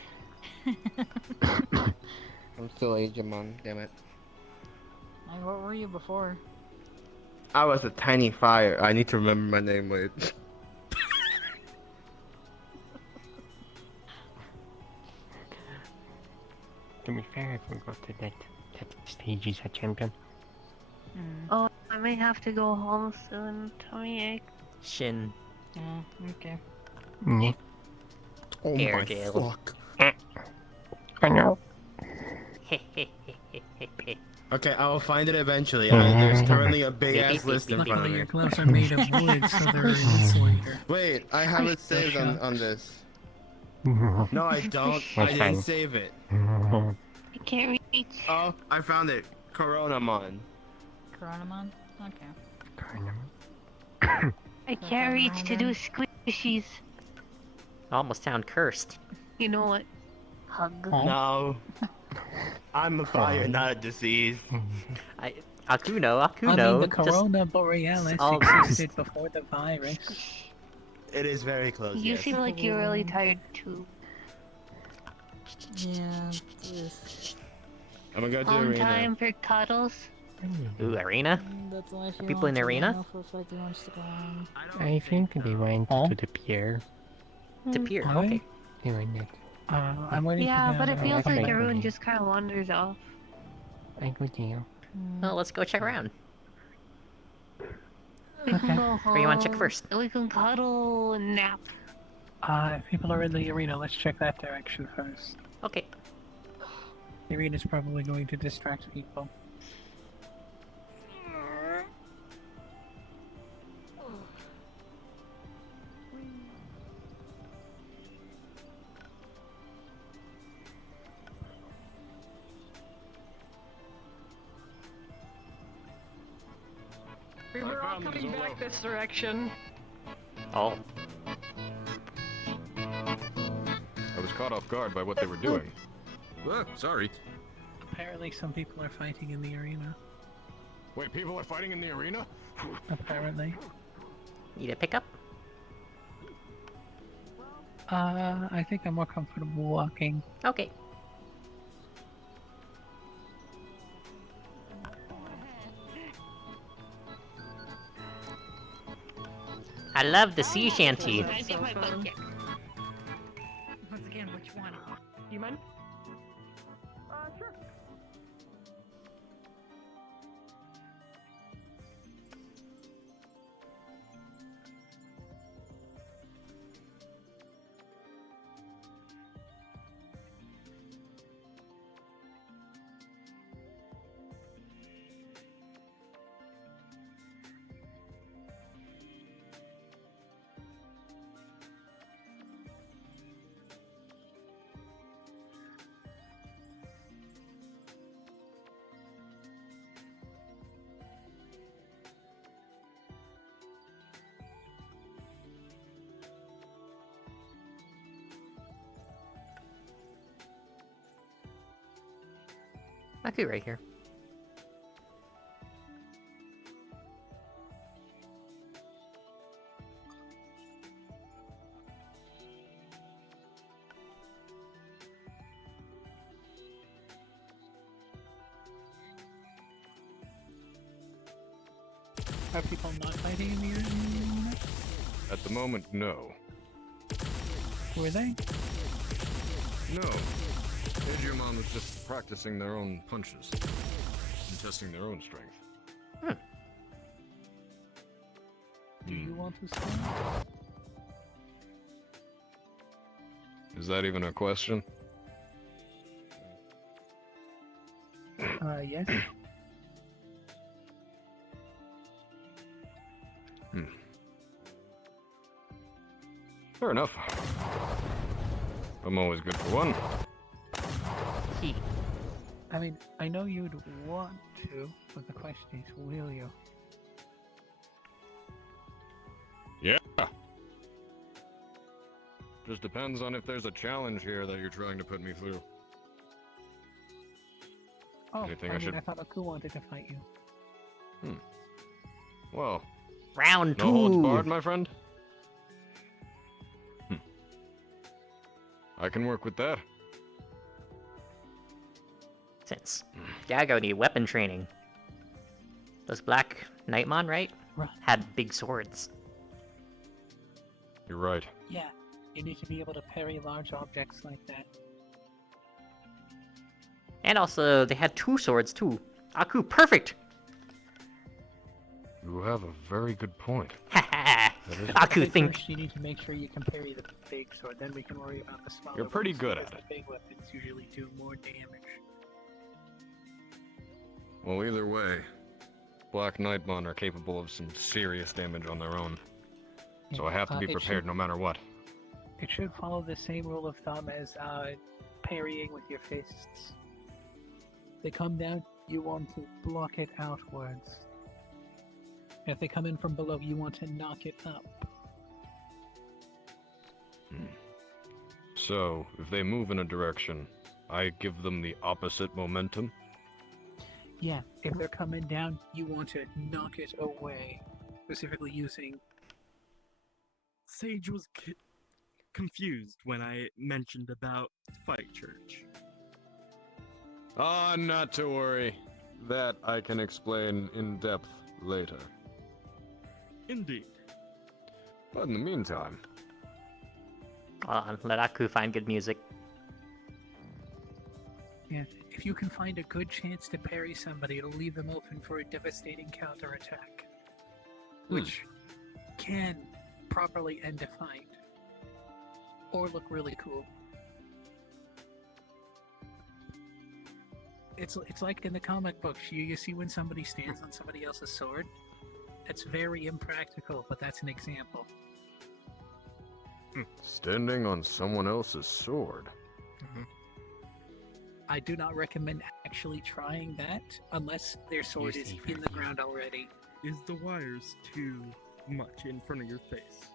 I'm still Digimon, damn it. Like, what were you before? I was a tiny fire. I need to remember my name, wait. To be fair, I forgot that stage is a champion. Oh, I may have to go home soon. Tummy ache. Shin. Okay. Yeah. Oh Air my jail. fuck. I know. Okay, I will find it eventually. There's currently a big ass list in front of Luckily, me. your gloves are made of wood, so they're an insulator. Wait, I have it saved on this. No, I don't. I didn't fine. save it. I can't reach. Oh, I found it. Coronamon. Coronamon? Okay. I can't reach to do squishies. Almost sound cursed. You know what? Hug. No. I'm a fire, not a disease. Akuno. I mean, the Corona Borealis all- existed before the virus. It is very close, You yes. seem like you're really tired too. Yeah. I'm gonna go to the On arena. time for cuddles. Ooh, arena? That's why she People in the arena? I think they went to the pier. To pier, Why? okay. They went that. I'm waiting Yeah, for but them it to- feels like like everyone it. just kind of wanders off. I go deal. Well, let's go check around. We can go home. Where you want to check first? We can cuddle and nap. If people are in the arena, let's check that direction first. Okay. The arena's probably going to distract people. We were all coming back this direction. Oh. I was caught off guard by what they were doing. Sorry. Apparently some people are fighting in the arena. Wait, people are fighting in the arena? Apparently. Need a pickup? I think I'm more comfortable walking. Okay. I love the sea shanty. I did my butt kick. Once again, which one? Do you mind? Sure. Aku right here. Are people not fighting in the arena? At the moment, no. Were they? No. Digimon was just practicing their own punches and testing their own strength. Do you want to start? Is that even a question? Yes. Fair enough. I'm always good for one. I mean, I know you'd want to, but the question is, will you? Yeah. Just depends on if there's a challenge here that you're trying to put me through. Oh, Anything I I mean, should... I thought Aku wanted to fight you. Well... Round no holds two. barred, my friend? I can work with that. Since Gago need weapon training. Those Black Nightmon, right? Had big swords. You're right. Yeah, you need to be able to parry large objects like that. And also, they had two swords too. Aku, perfect! You have a very good point. Aku, think. First, you need to make sure you can parry the big sword, then we can worry about the smaller You're pretty ones, good because at it. The big weapons usually do more damage. Well, either way, Black Nightmon are capable of some serious damage on their own. So I have to be it prepared should- no matter what. It should follow the same rule of thumb as parrying with your fists. They come down, you want to block it outwards. If they come in from below, you want to knock it up. So, if they move in a direction, I give them the opposite momentum? Yeah, if they're coming down, you want to knock it away. Specifically using... Sage was confused when I mentioned about Fight Church. Ah, not to worry. That I can explain in depth later. Indeed. But in the meantime... Let Aku find good music. Yeah, if you can find a good chance to parry somebody, it'll leave them open for a devastating counterattack. Which can properly end a fight. Or look really cool. It's like in the comic books, you see when somebody stands on somebody else's sword? It's very impractical, but that's an example. Standing on someone else's sword? I do not recommend actually trying that unless their sword is in the ground already. Is the wires too much in front of your face?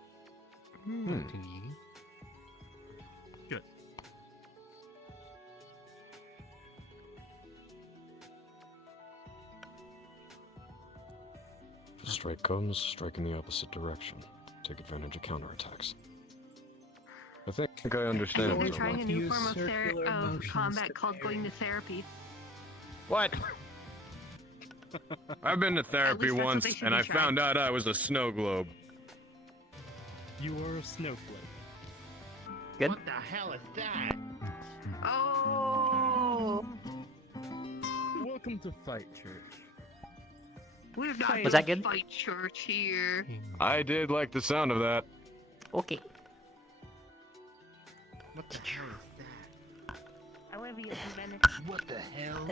Good. If a strike comes, strike in the opposite direction. Take advantage of counterattacks. I think I understand. They're so trying a much. new form of combat called going to therapy. What? I've been to therapy that's what once, they should and be I trying. found out I was a snow globe. You are a snowflake. Good. What the hell is that? Oh. Welcome to Fight Church. We're not Was that good? Fight church here. I did like the sound of that. Okay. What the hell is that? Olivia invented. What the hell?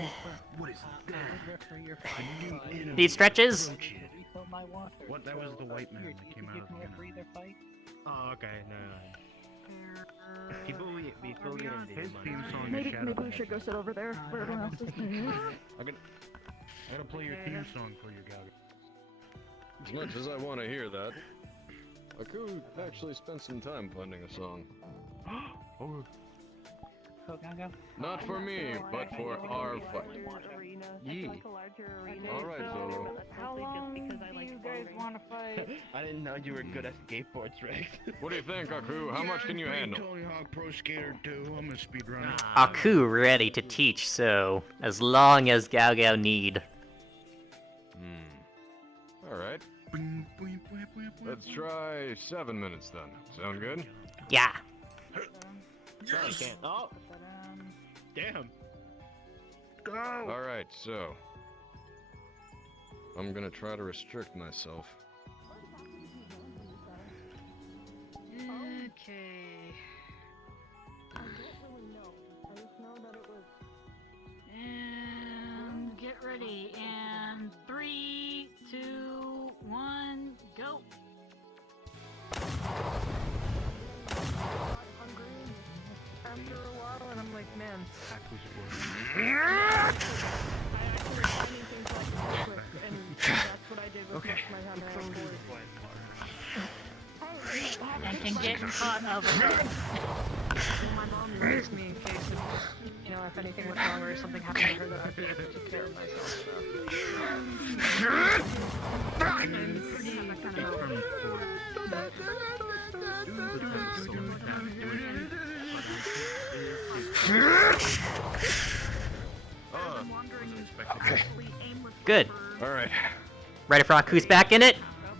What is that? Need stretches? What? That was the white man that came out of the Oh, okay. No. Before we get into His Digimon, theme song is Maybe Shadow. we should go sit over there where everyone else is. I gotta play your theme song for you, Gal. As much as I want to hear that, Aku actually spent some time finding a song. Oh. Not for me, but for our fight. Yee. Like a larger arena. Alright, Zolo. How long do you guys want to fight? I didn't know you were good at skateboards, Rex. What do you think, Aku? How much can you handle? Tony Hawk Pro Skater 2. I'm a speedrunner. Aku ready to teach, so as long as Gao Gao need. Alright. Let's try 7 minutes then. Sound good? Yeah. Yes! Oh! Damn! Go! Alright, so. I'm gonna try to restrict myself. Okay. And get ready. And 3, 2, 1, go. After a while, and I'm like, man. I actually finding things like quick, and that's what I did with my Hunter I can get caught over there. My mom raised me in case if anything went wrong or something happened to her that I'd be able to take care of myself. Okay. Good. Alright. Ready for Aku's back in it?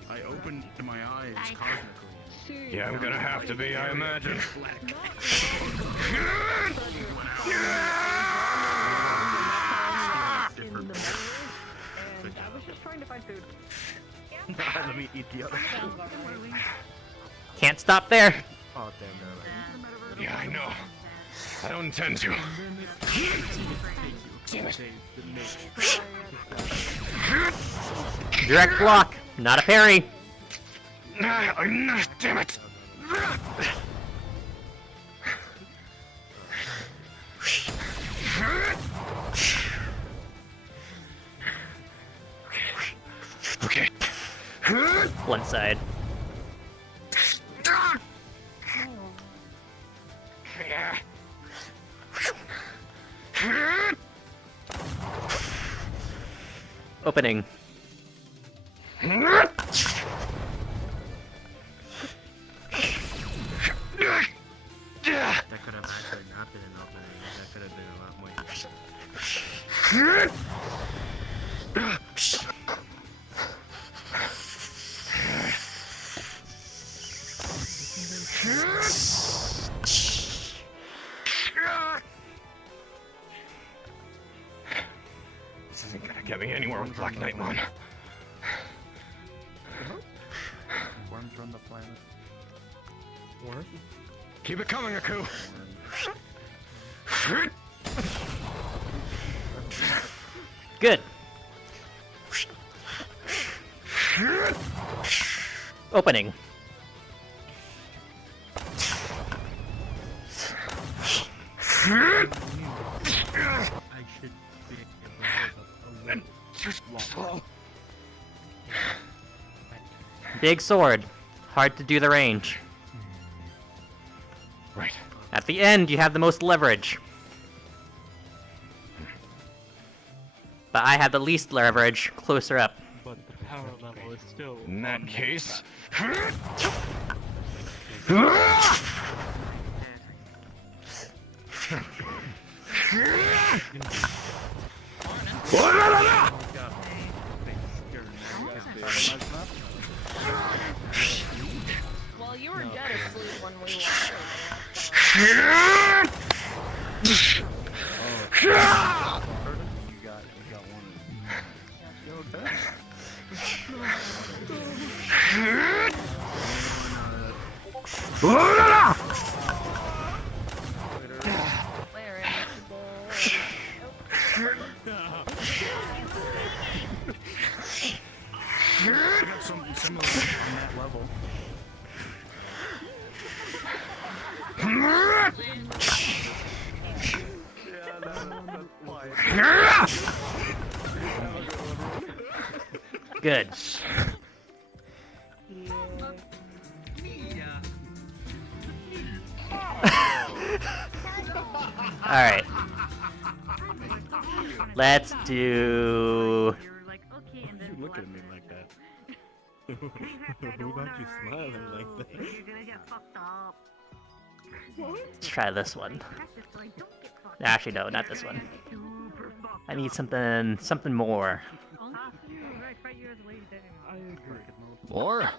I opened my eyes cosmically. Yeah, I'm gonna have to be, I imagine. And I was just trying to find food. Let me eat the other Can't stop there. Oh, damn, no. Yeah, I know. I don't intend to. Damn it. Direct block, not a parry. Damn it. Okay. One side. Opening. That could have actually not been an opening. That could have been a lot more. This isn't gonna get me anywhere with Black Knightmon. Worms run the planet. Worm? Keep it coming, Aku! Good. Opening. I should be able to Big sword. Hard to do the range. Right. At the end, you have the most leverage. But I have the least leverage closer up. But the power level is still. In that case. Well, you were dead asleep when we watched I got something similar on that level. Good. Alright. Let's do... You look at me like that. Who got you smiling like that? Let's try this one. Actually, no, not this one. I need something more. More?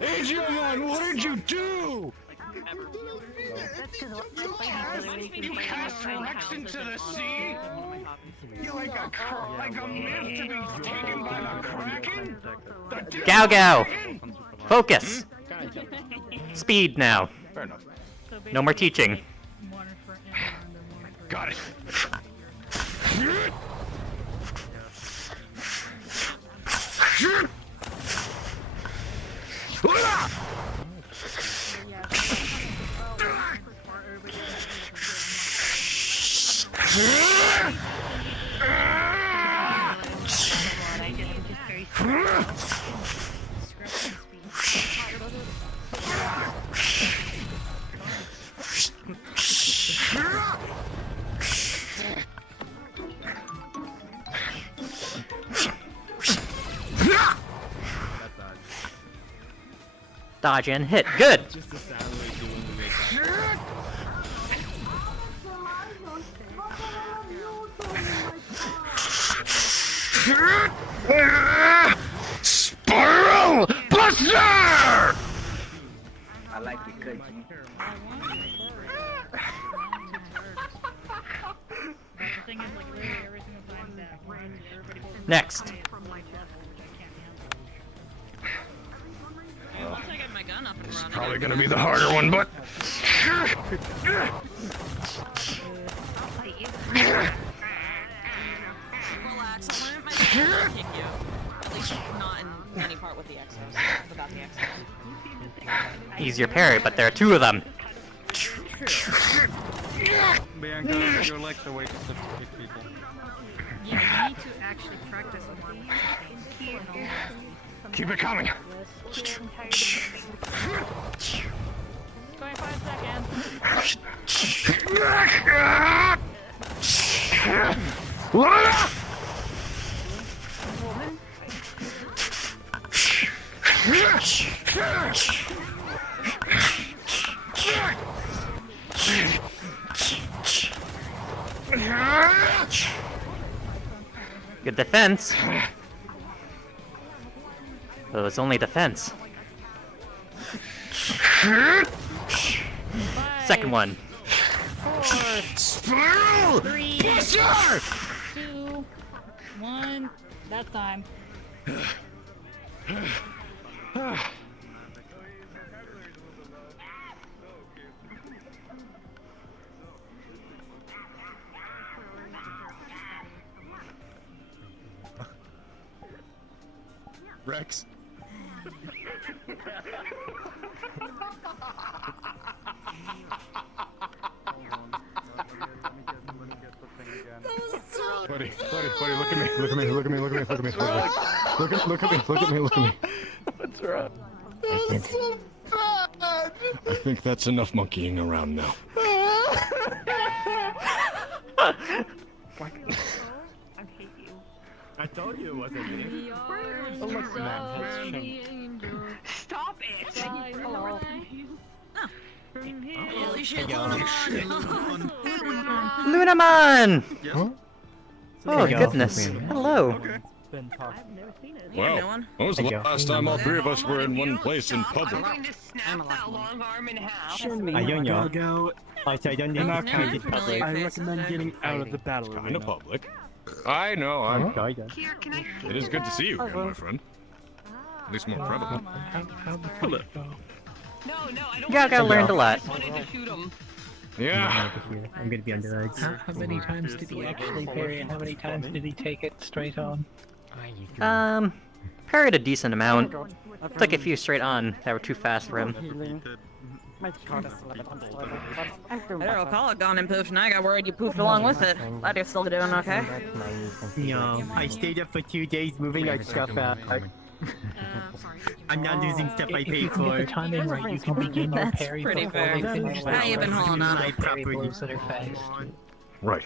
Digimon, what did you do? You cast Rex into the sea? You like a myth to be taken by the Kraken? Gao Gao! Focus! Speed now. Fair enough. No more teaching. Got it. Dodge and hit. Good! Just the sound we do when we make Spiral Buster! I like it, good G. Next. This is probably gonna be the harder one, but... Relax, I learned my to kick you. At least not in any part with the Exos. Without the Exos. Easier parry, but there are two of them. Bianca, you're like the way to kick people. Yeah, you need to actually practice more. Keep it coming. 25 seconds. Good defense. Oh, it's only defense. Second one. 4, Spiral 3, Buster! 2, 1. That's time. Rex. Buddy, look at me, look at me, look at me, look at me, look at me, look at me, look at me, look at me, look at me. What's wrong? I think that's enough monkeying around now. I told you it wasn't me. Oh my God. Stop it! Hello. Holy shit, Lunamon! Huh? Oh, goodness. Hello. Well, when was the last time all three of us were in one place in public? Go. I recommend getting out of the battle Kind of public. I know, I'm... It is good to see you again, my friend. At least more prevalent. Hello. Gaga learned a lot. Yeah. I'm gonna be under eggs. How many times did he actually parry and how many times did he take it straight on? Parried a decent amount. Took a few straight on that were too fast for him. I don't recall it gone and poofed, and I got worried you poofed along with it. Glad you're still doing okay. No, I stayed up for 2 days moving our stuff out. I'm not losing stuff I paid for. If you get the timing right, you can begin your That's parry pretty before fair. they finish How you been hauling up? blows that are fast. Right.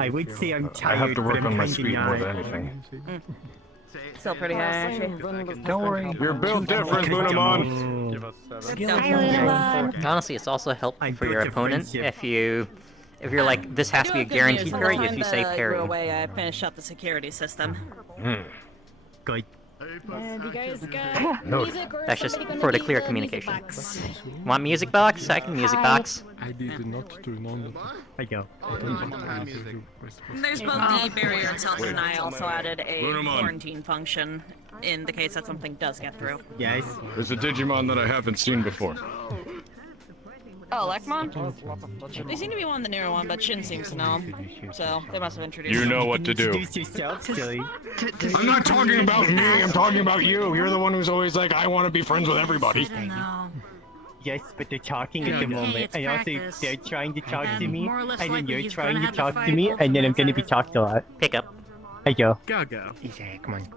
I would say I'm I tired, have to but work I'm on my kinda speed more not. than anything. Still pretty high, actually. Don't worry. You're built different, Lunamon. Honestly, it's also helpful for your opponent if you're like, this has to be a guaranteed parry if you say parry. Away, I finished up the security system. Good. And you guys got No. music or That's just somebody for the gonna clear need music communication. box? Want music box? I can music box. I did not turn on I go. There's both the barrier itself, and I also added a Lunamon. quarantine function in the case that something does get through. Yes. There's a Digimon that I haven't seen before. Oh, Lekmon? They seem to be one of the newer one, but Shin seems to know him. So, they must have introduced You him. know what to do. Introduce yourself, silly. I'm not talking about me, I'm talking about you. You're the one who's always like, I want to be friends with everybody. Yes, but they're talking at the moment, it's and also practice. they're trying to talk to me, more or less and then likely you're he's trying gonna to have to talk fight to me, both and then I'm sides. gonna be talked a lot. Pick up. I go. Go go. Yeah, come on.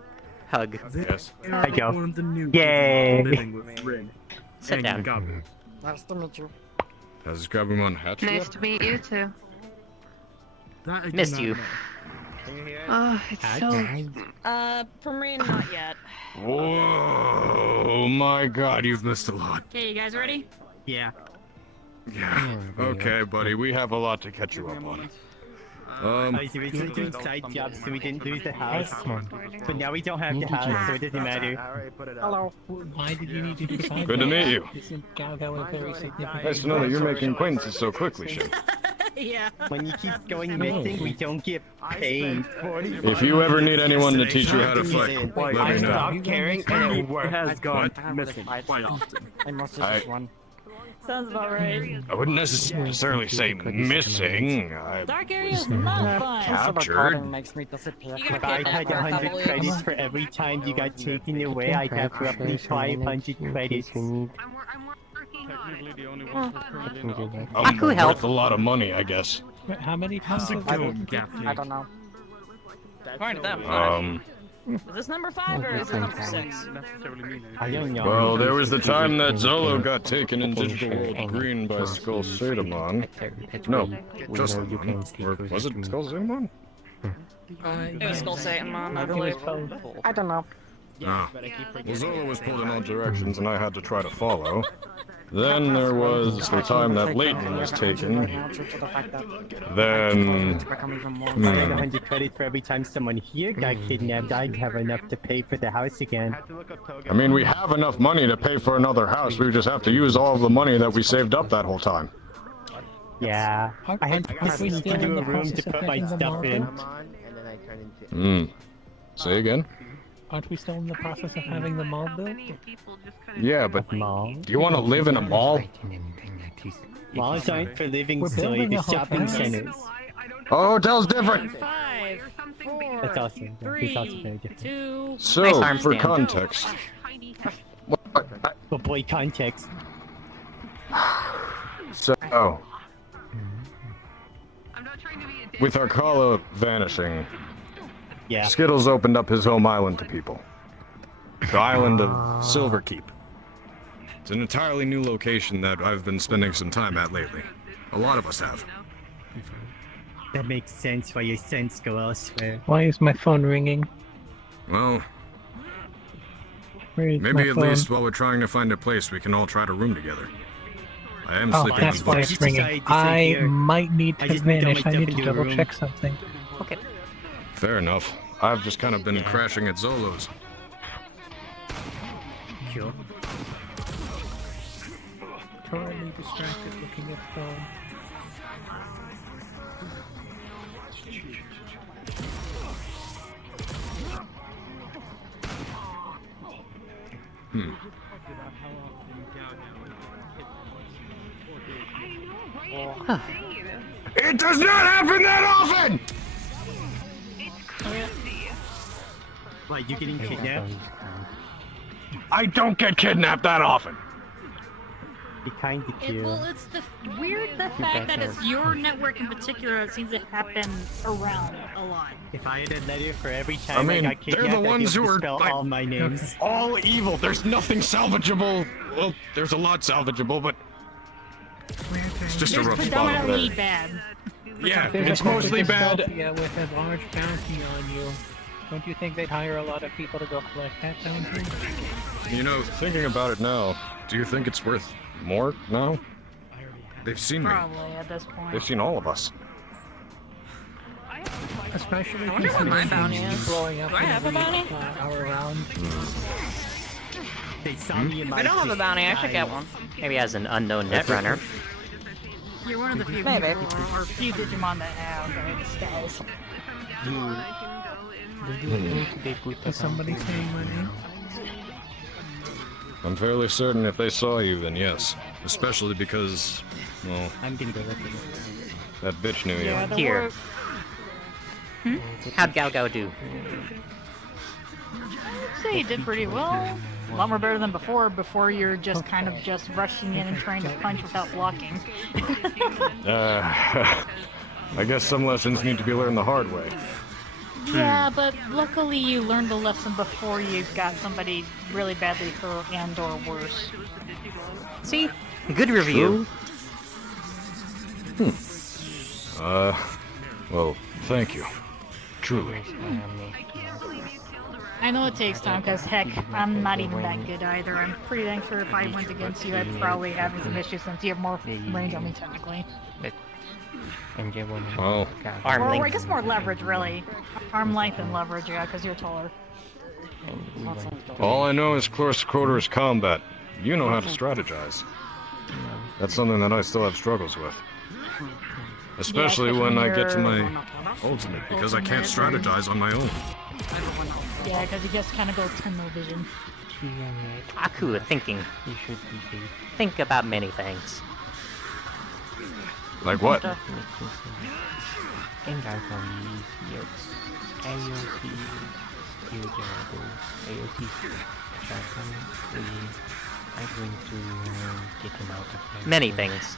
Hug. Yes. I go. One of the new Yay. living with Rin. Sit And down. Gabu. Nice to meet you. Has Gabumon hatched Nice yet? to meet you too. That I do Missed not you. know. Oh, it's so. From Rin, not yet. Whoa, my god, you've missed a lot. Okay, you guys ready? Yeah. Yeah. Okay, buddy, we have a lot to catch you up on. So we just doing side jobs so we didn't lose the house. But now we don't have the house, so it doesn't matter. Hello. Why did you need to decide Good to meet you. Isn't Gaga a very significant... Nice to know that you're making acquaintances so quickly, Shin. Yeah. When you keep going missing, we don't get paid. If you ever need anyone to teach you how to fight, let I me know. stopped caring and it It worked. has gone missing quite often. I must I- just one. Sounds about right. I wouldn't necessarily say missing. Dark area's not fun. Captured. Makes me disappear. You If gotta I get had that 100 for a credits couple for every time you got taken away, I'd have roughly 500 credits. I'm Aku help. worth a lot of money, I guess. How many times have Go, you... Gaffney. I don't know. According to them, 5. Um, Is this number 5 or is it number 6? I don't know. well, there was the time that Zolo got taken in Digital World Green by Skull Sadamon. No, just or was it Skull Sadamon? It was Skull Satan, Mom, I believe. I don't know. Ah. Well, Zolo was pulled in all directions and I had to try to follow. Then there was the time that Leighton was taken. Then... If I had 100 credits for every time someone here got kidnapped, I'd have enough to pay for the house again. I mean, we have enough money to pay for another house. We just have to use all of the money that we saved up that whole time. Yeah, I had to need to do a room to put my stuff in. Say again? Aren't we still in the process of having the mall built? Yeah, but Mall? do you want to live in a mall? Malls aren't for living, We're silly. building The a shopping hotel. centers. A hotel's different! 5, 4, That's awesome. He's also very 3, different. 2, Nice So, arm for stand. context, Oh boy, context. so with Arcala vanishing, Yeah. Skittles opened up his home island to people. The island of Silverkeep. It's an entirely new location that I've been spending some time at lately. A lot of us have. That makes sense why your sense go elsewhere. Why is my phone ringing? Well, Where is my maybe at phone? least while we're trying to find a place, we can all try to room together. I am Oh, sleeping that's on why books. it's ringing. I might need to vanish. I need to double check something. Okay. Fair enough. I've just kind of been crashing at Zolo's. Sure. Totally distracted looking at phone. It does not happen that often! What, you getting kidnapped? I don't get kidnapped that often. Be kind to kill. Well, it's the fact that it's your network in particular that seems to happen around a lot. If I had a letter for every I time I, mean, got kidnapped, they're the ones I'd be who able are to spell like, all my names. all evil. There's nothing salvageable. Well, there's a lot salvageable, but it's just a rough spot over predominantly there. bad. Yeah, There's it's a mostly bad. dystopia with a large bounty on you. Don't you think they'd hire a lot of people to go collect that bounty? You know, thinking about it now, do you think it's worth more now? They've seen me. Probably at this point. They've seen all of us. Especially I wonder what my bounty is. blowing up Do I have a bounty? Our round. They saw me in my I don't have a bounty. I should get one. Maybe as an unknown netrunner. You're one of the few Maybe. people, or few Digimon that have disguise. Is somebody saying my name? I'm fairly certain if they saw you, then yes. Especially because, well, I'm gonna go look at it. that bitch knew you. Yeah, the Here. word- How'd Gal Gal do? I'd say you did pretty well. A lot more better than before. Before you're just kind of just rushing in and trying to punch without blocking. I guess some lessons need to be learned the hard way. Yeah, but luckily you learned the lesson before you got somebody really badly hurt and or worse. See? Good review. Well, thank you. Truly. I know it takes time, because heck, I'm not even that good either. I'm pretty dang sure if I went against you, I'd probably have some issues since you have more range on me technically. Well, Arm Or I length. guess more leverage, really. Arm length and leverage, yeah, because you're taller. all I know is close quarters combat. You know how to strategize. That's something that I still have struggles with. Especially when I get to my ultimate, because I can't strategize on my own. Yeah, because you just kind of go tunnel vision. Aku thinking. Think about many things. Like what? Many things.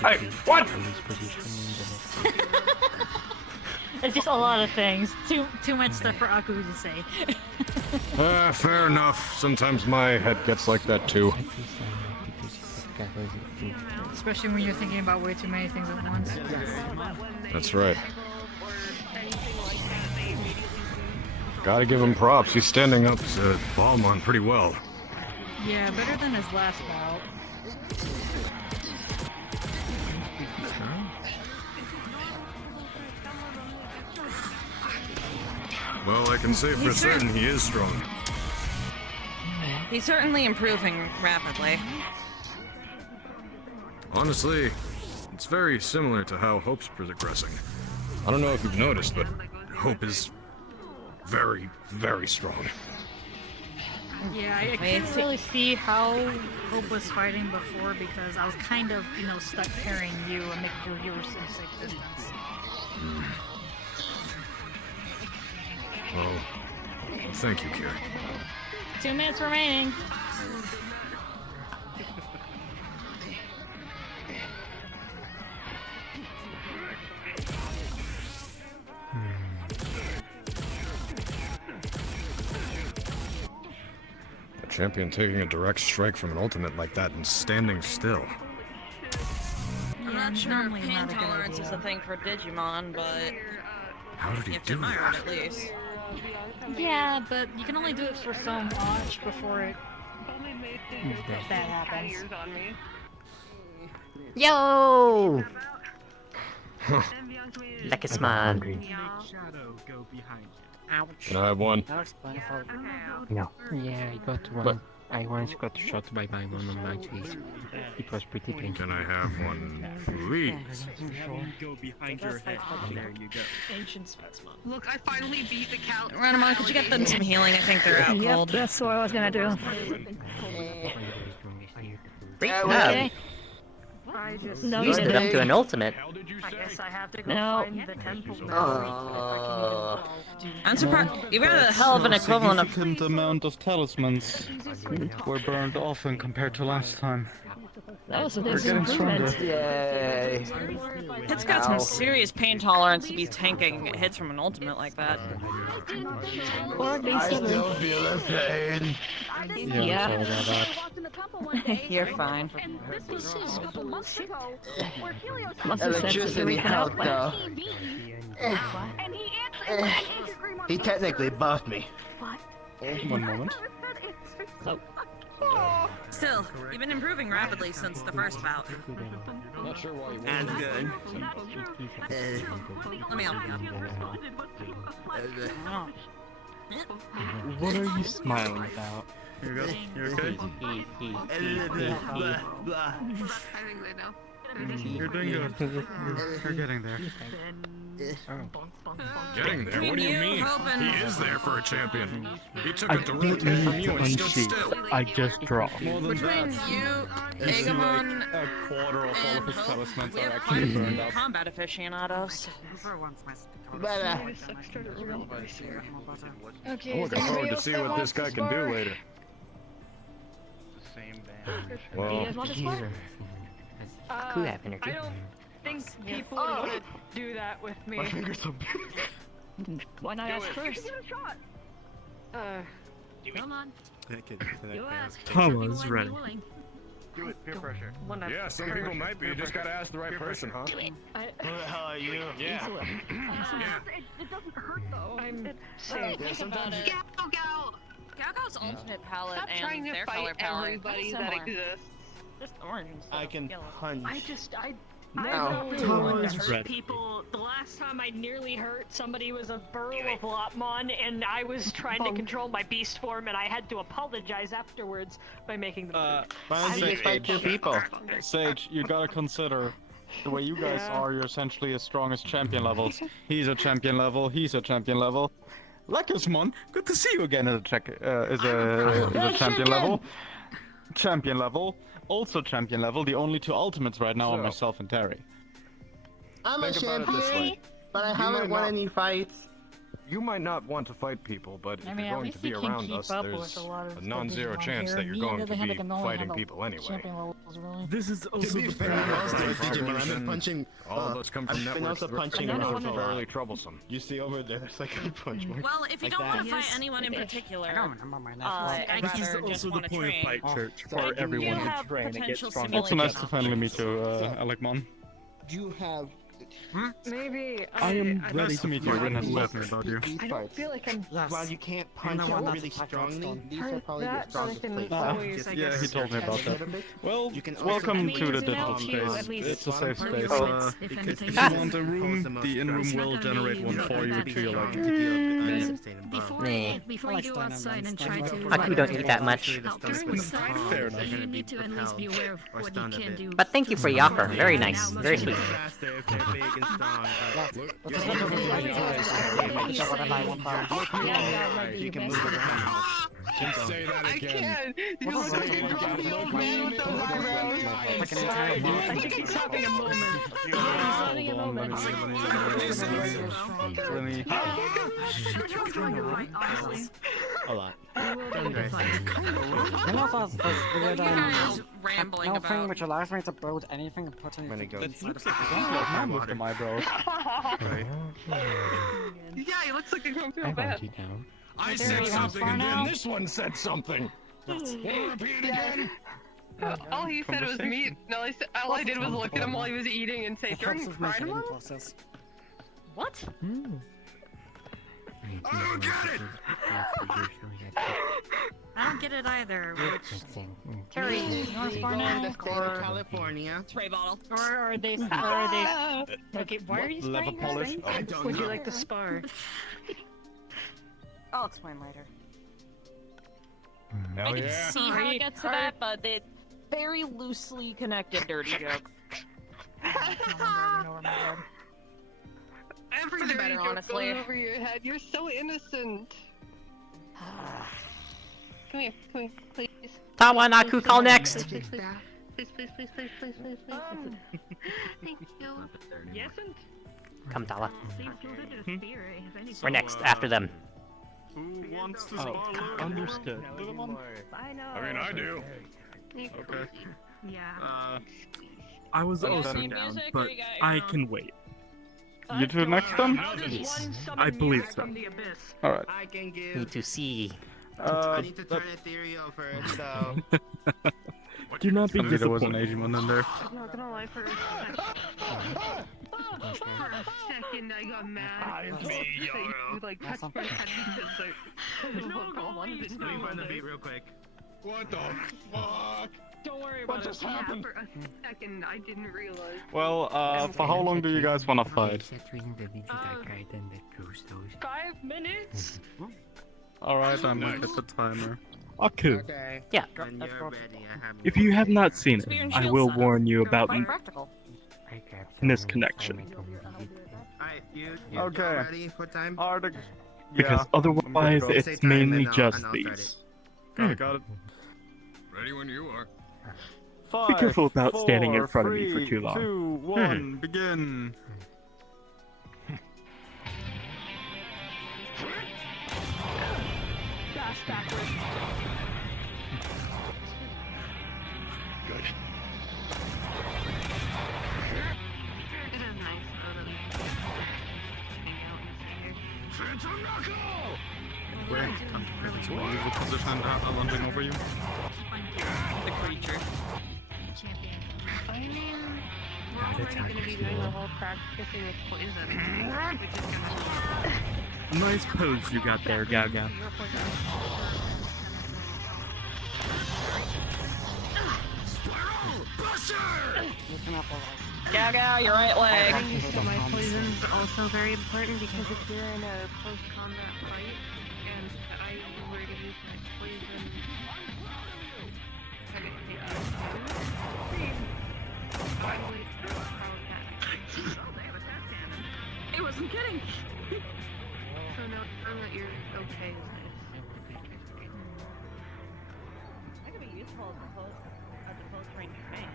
Hey, what? It's just a lot of things. Too much stuff for Aku to say. Fair enough. Sometimes my head gets like that too. Especially when you're thinking about way too many things at once. That's right. Gotta give him props. He's standing up to Balmon pretty well. Yeah, better than his last bout. Well, I can say for certain he is strong. He's certainly improving rapidly. Honestly, it's very similar to how Hope's progressing. I don't know if you've noticed, but Hope is very, very strong. Yeah, I can't really see how Hope was fighting before because I was kind of, stuck carrying you and making sure you were in safe distance. Well, thank you, Kira. 2 minutes remaining. A champion taking a direct strike from an ultimate like that and standing still. I'm not sure if pain tolerance is a thing for Digimon, but How did you he have to do admire that? it at least. Yeah, but you can only do it for so much before it That happens. On me. Yo! Leckisman. Shadow go behind you. Ouch. Can I have one? That was painful. No. Yeah, I got one. But- I once got shot by one on my face. It was pretty painful. Can I have one, please? Go behind your head. There you go. Ancient specimen. Look, I finally beat the count. Randomon, could you get them some healing? I think they're out Yep, cold. that's what I was gonna do. Great Okay. job. I just No, You stood up to an ultimate. I guess I have to go No. find the temple now. I'm surprised. You got a hell of an equivalent of. Significant amount of talismans were burned off and compared to last time. That was a We're big getting improvement. stronger. Yay. It's got some serious pain tolerance to be tanking hits from an ultimate like that. Or I basically. still feel the pain. Yeah. Sorry about that. You're fine. Must have said Electricity that helped we though. can He technically buffed me. One moment. Still, you've been improving rapidly since the first bout. Not sure why you That's good. Let me help you. What are you smiling about? Here you go. You're good. You're doing good. You're getting there. Getting there? What do you mean? Hoping- He is there for a champion. He took I a direct didn't hit from need you to and stood unsheath. still. I just dropped. More than Between that. you, You see, Agamon, like, a quarter of all of his and talismans we are have actually burned up. combat aficionados. I'm looking forward to see what this guy can do later. The same band. Well, Who have energy? I don't think people would want to do that with me. My fingers so big. Why not ask first? Come on. You ask. Thomas Everyone ready. be willing. Do it, peer pressure. yeah, some people might be. You just gotta ask the right person, huh? Do it. Who the hell are you? Yeah. It doesn't hurt though. I'm Think about it. Go. Galgo's ultimate palette Stop and trying to their fight color palette everybody are that similar. exists. Just orange instead I of can yellow. punch. I No. don't really want to Thomas hurt ready. people. The last time I nearly hurt somebody was a burrow of Lopmon, and I was trying to control my beast form, and I had to apologize afterwards by making them. Why don't you just fight two people? Sage, you gotta consider the way you guys are. You're essentially as strong as champion levels. He's a champion level. He's a champion level. Leckisman, good to see you again as a champion level. Champion level. Also champion level. The only two ultimates right now are So- myself and Terry. I'm a Think about it this champion, way. but I You haven't might won not- any fights. You might not want to fight people, but if I mean, you're at going least to be he can around keep us, up there's with a lot of a the non-zero Digimon chance here. that you're Me, going on the to other hand, I be can only fighting handle people anyway. champion levels, really. This is To also be the fair, band. also Right. Digimon, I've been And punching. All of us come from I've been networks also that punching are him for a fairly while. troublesome. You see over there, it's like a punch mark. Well, if you Like don't want to that. fight Yes. anyone in particular, remember my I'd This is rather just also want the to point of train. Fight Church I for do everyone have to train and get potential stronger. Also nice simulation to finally meet you, Alekmon. You have. Maybe I am ready Nice to meet you. Rin has told me about you. I don't feel like I'm While you can't punch no, not really to touch strongly, Redstone. these are probably the that, but I strongest can places. always, I Yeah, guess, he told me about that. Well, You can also- welcome I mean, to the does it digital help you space. at least It's a safe for space. your wits, if If anything? you want a room, the in-room It's not will gonna generate be one that for you bad to your anymore. liking. Before, Nah. before I you like go Stein and outside and try Einstein. to... Aku don't eat that much. Help during the start, Fair enough. you need to at least be aware of what you can do. But thank you for the offer. Very nice. Very sweet. Faster if they're big and strong. You can move around. Just say that I again. can't. You look like a grumpy old man with a look around. I think he's having a moment. He's having a moment. Really? A lot. And also has this weird, You guys rambling no thing about. which allows me to build anything and put anything go. It looks like a man with the eyebrows. Yeah, he looks like a grumpy I old man. want you down. I said something and then this one said something. Want to repeat it again? All he said was meat. No, all I did was look at him while he was eating and say, It "During helps with my Pride healing Month?" process. What? I don't get it. I don't get it either. Which Terry, North Go Barn in the now, state of California. spray bottle. Or are they? Okay, why are you Level spraying your polish? thing? I don't Would you know. like to spar? I'll explain later. Hell I can yeah. see how it gets to that, but it's very loosely connected dirty joke. Every For the dirty better, joke honestly. goes over your head. You're so innocent. Come here, please. Tawanaku, call next. Please, please, please, please, please, please, please. Thank you. Yes, and Come, Tala. please do the spear if anything. We're next, after them. Who wants to Oh, swallow? understood. I know. I mean, I do. Okay. Yeah. I was You guys also need down, music, but or you got I your own? can wait. You two next then? How does one summon I believe you so. from the abyss? Alright. I can give. Need to see. I need to turn ethereal first, so. Do not be There was an disappointed. Digimon in there. I'm not gonna lie, for a second I got mad. You like touched my head because I wanted to Let me find the beat real quick. What the fuck? Don't worry What about just it. happened? For a second, I didn't realize. Well, for how long do you guys want to fight? 5 minutes. Alright, I'm gonna get the timer. Aku, Okay. Yeah. When you're ready, I have. if you have not seen Spear it, and I shield will setup. warn you about Quite practical. misconnection. Alright, you Okay. ready for time? Arctic. Because otherwise, Say it's time mainly and just I'll start these. Okay, got it. Ready when you are. Five, careful about standing in front of me for three, too long. 2, 1, begin. Fast backwards. Good. It is nice though that we hang out and sit here. Phantom Knuckle! Where? It's what? Use the position I'm lunging over you. The creature. I mean, we're already gonna be doing the whole practicing with poison, which is gonna Nice pose you got there, Gaga. Gaga, your right leg. I think that my poison is also very important because if you're in a post-combat fight and I were to use my poison, I would take I would throw out that. It wasn't kidding. So now knowing that you're okay is nice. That could be useful as a post-trained man.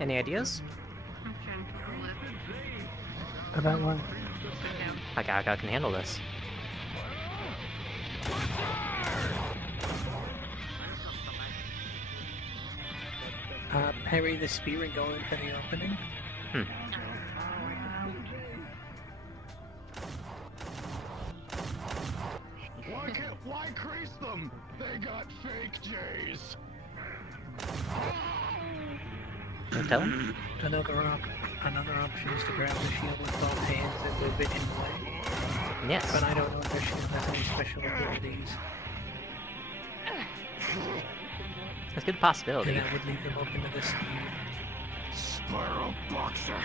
Any ideas? About what? Gaga can handle this. Parry the spear and go in for the opening. Why crease them? They got fake J's. Tell him. Another option is to grab the shield with both hands and move it in the way. Yes. But I don't know if their shield has any special abilities. That's a good possibility. And that would leave them open to the spear. Spiral Boxer.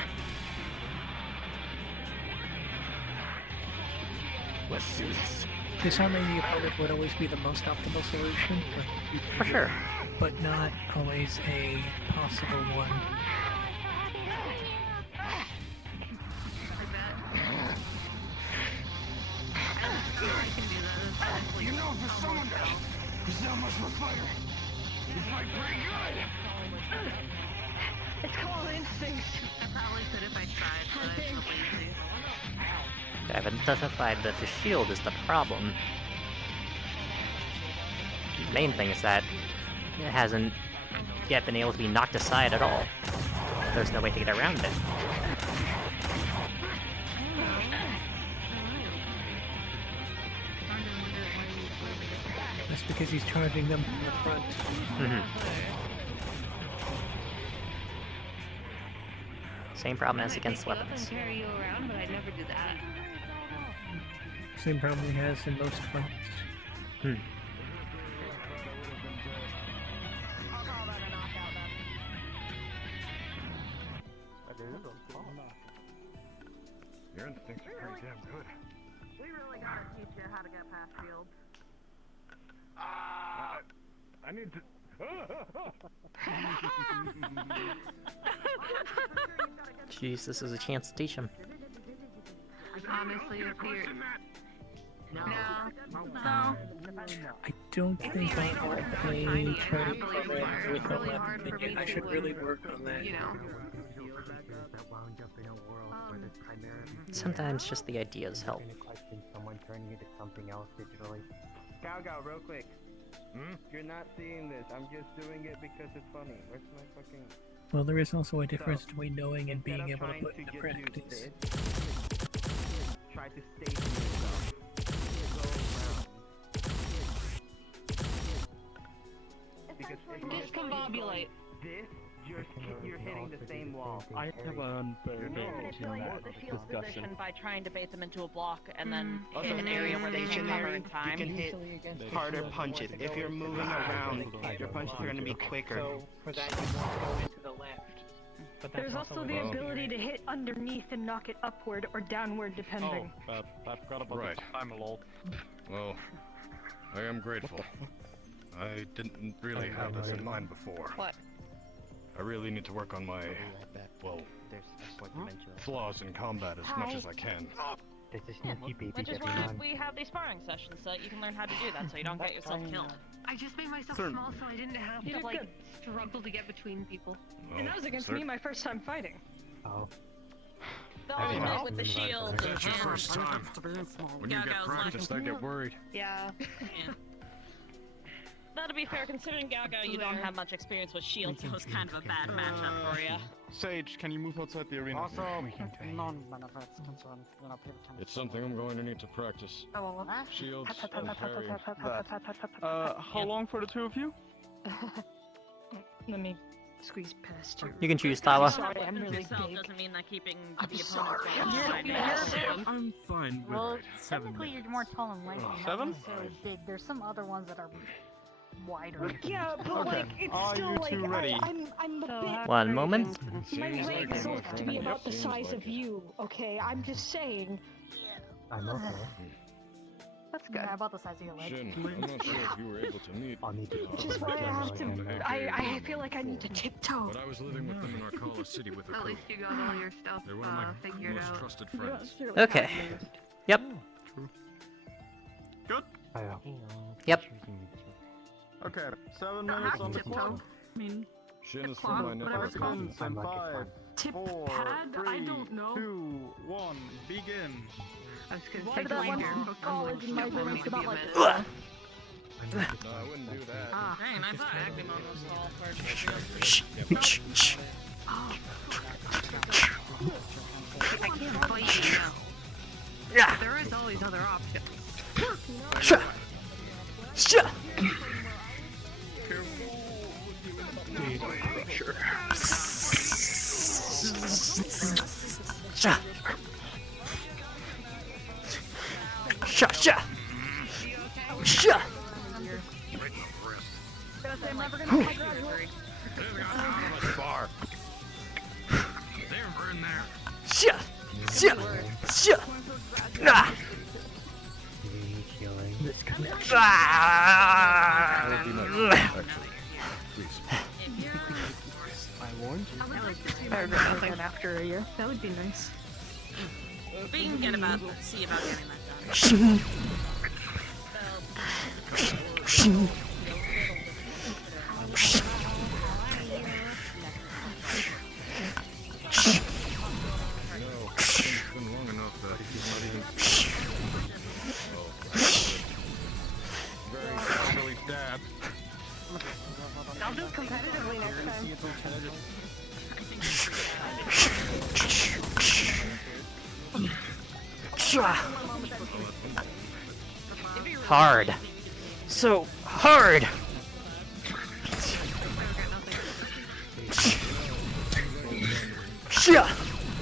Let's do this. Disarming the opponent would always be the most optimal solution, For sure. but not always a possible one. You know, for someone who's not much for fire, you fight pretty good. It's called instincts. I probably could if I tried, but I'm so lazy. I haven't specified that the shield is the problem. The main thing is that it hasn't yet been able to be knocked aside at all. There's no way to get around it. That's because he's charging them from the front. Same problem as against Pick you up weapons. and carry you around, but I never do that. Same problem he has in most fights. Your instincts are pretty damn good. We really gotta teach you how to get past shields. I need to. Jeez, this is a chance to teach him. Honestly, if you're... No. I don't think I have a training program with a weapon yet. I should really work on that. Sometimes just the ideas help. Someone turning into something else digitally. Gal, real quick. You're not seeing this. I'm just doing it because it's funny. Where's my fucking... Well, there is also a difference between knowing and being able to put into practice. Try to station yourself. Because Discombobulate. This, you're hitting the same wall. I have an The shield discussion. position by trying to bait them into a block and then hit an area where they can't cover in time. You can hit harder punches. If you're moving around, your punches are going to be quicker. So for that, you want to go into the left. But that's There's also the ability to hit underneath and knock it upward or downward, depending. I forgot about right. I'm lol. Well, I am grateful. I didn't really have this in mind before. What? I really need to work on my, well, flaws in combat as much as I can. Which is why we have these sparring sessions so that you can learn how to do that so you don't get yourself killed. I just made myself small so I didn't have You to did like good. struggle to get between people. And that was against me my first time fighting. Oh. The ultimate with the shield. That's your first time. When you get practice, I get worried. Yeah. Now, to be fair, considering Gaga, you don't have much experience with shields, so it's kind of a bad matchup for you. Sage, can you move outside the arena? Also, non-benefits concern, people can... It's something I'm going to need to practice. Shields and parrying. How long for the two of you? Let me squeeze past you. You can choose, Tawa. Sorry, I'm really Itself big. doesn't mean that keeping I'm the sorry. opponent's I'm fine with Well, 7 technically minutes. you're more tall and lanky, not 7? necessarily big. There's some other ones that are wider. Yeah, but Okay. like, it's Are still you like, two ready? I'm a bit... One moment. My leg is supposed to be about the size of you, okay? I'm just saying. I'm okay. That's good. Yeah, about the size of your leg. Shin, I'm not sure if you were able to meet. Which is why I have to... I feel like I need to tiptoe. But I was living with them in Arcala City with a At crew. least you got all your stuff They're one of my figured most out. trusted friends. Okay. Yep. Good. Yep. Okay, 7 minutes on the clock. I mean, Shin is from my network. Seconds and 5, tip 4, pad? 3, I don't know. 2, 1, begin. I was gonna Why say did that one Ranger. from college in my room is about like No, I wouldn't do that. Dang, I thought Agumon was tall first. I can't fight you now. Yeah. There is all these other options. Sure. Sure. Sure. Sure. Sure. Sure. Bar. They're in there. Sure. Sure. Sure. Ah. That would be nice, actually. Please. I warned you. I would like to see nothing after a year. That would be nice. We can see about getting that done. No, it's been long enough that he's not even... Very properly stabbed. I'll do it competitively next time. Hard. So hard.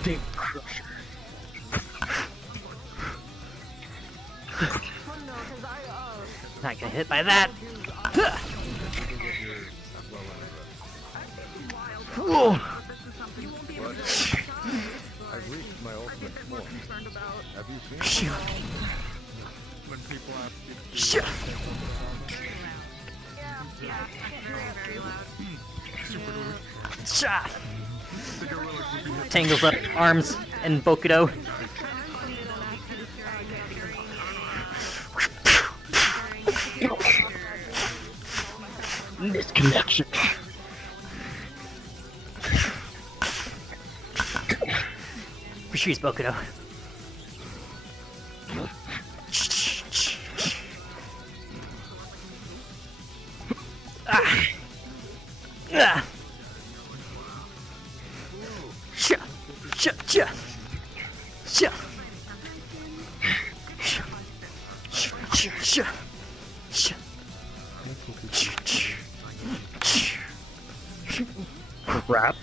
Big crusher. Not get hit by that. I've reached my ultimate form. Have you seen it? When people ask you Tangles up arms and Bokudo. Misconnection. Retreats Bokudo. Crap.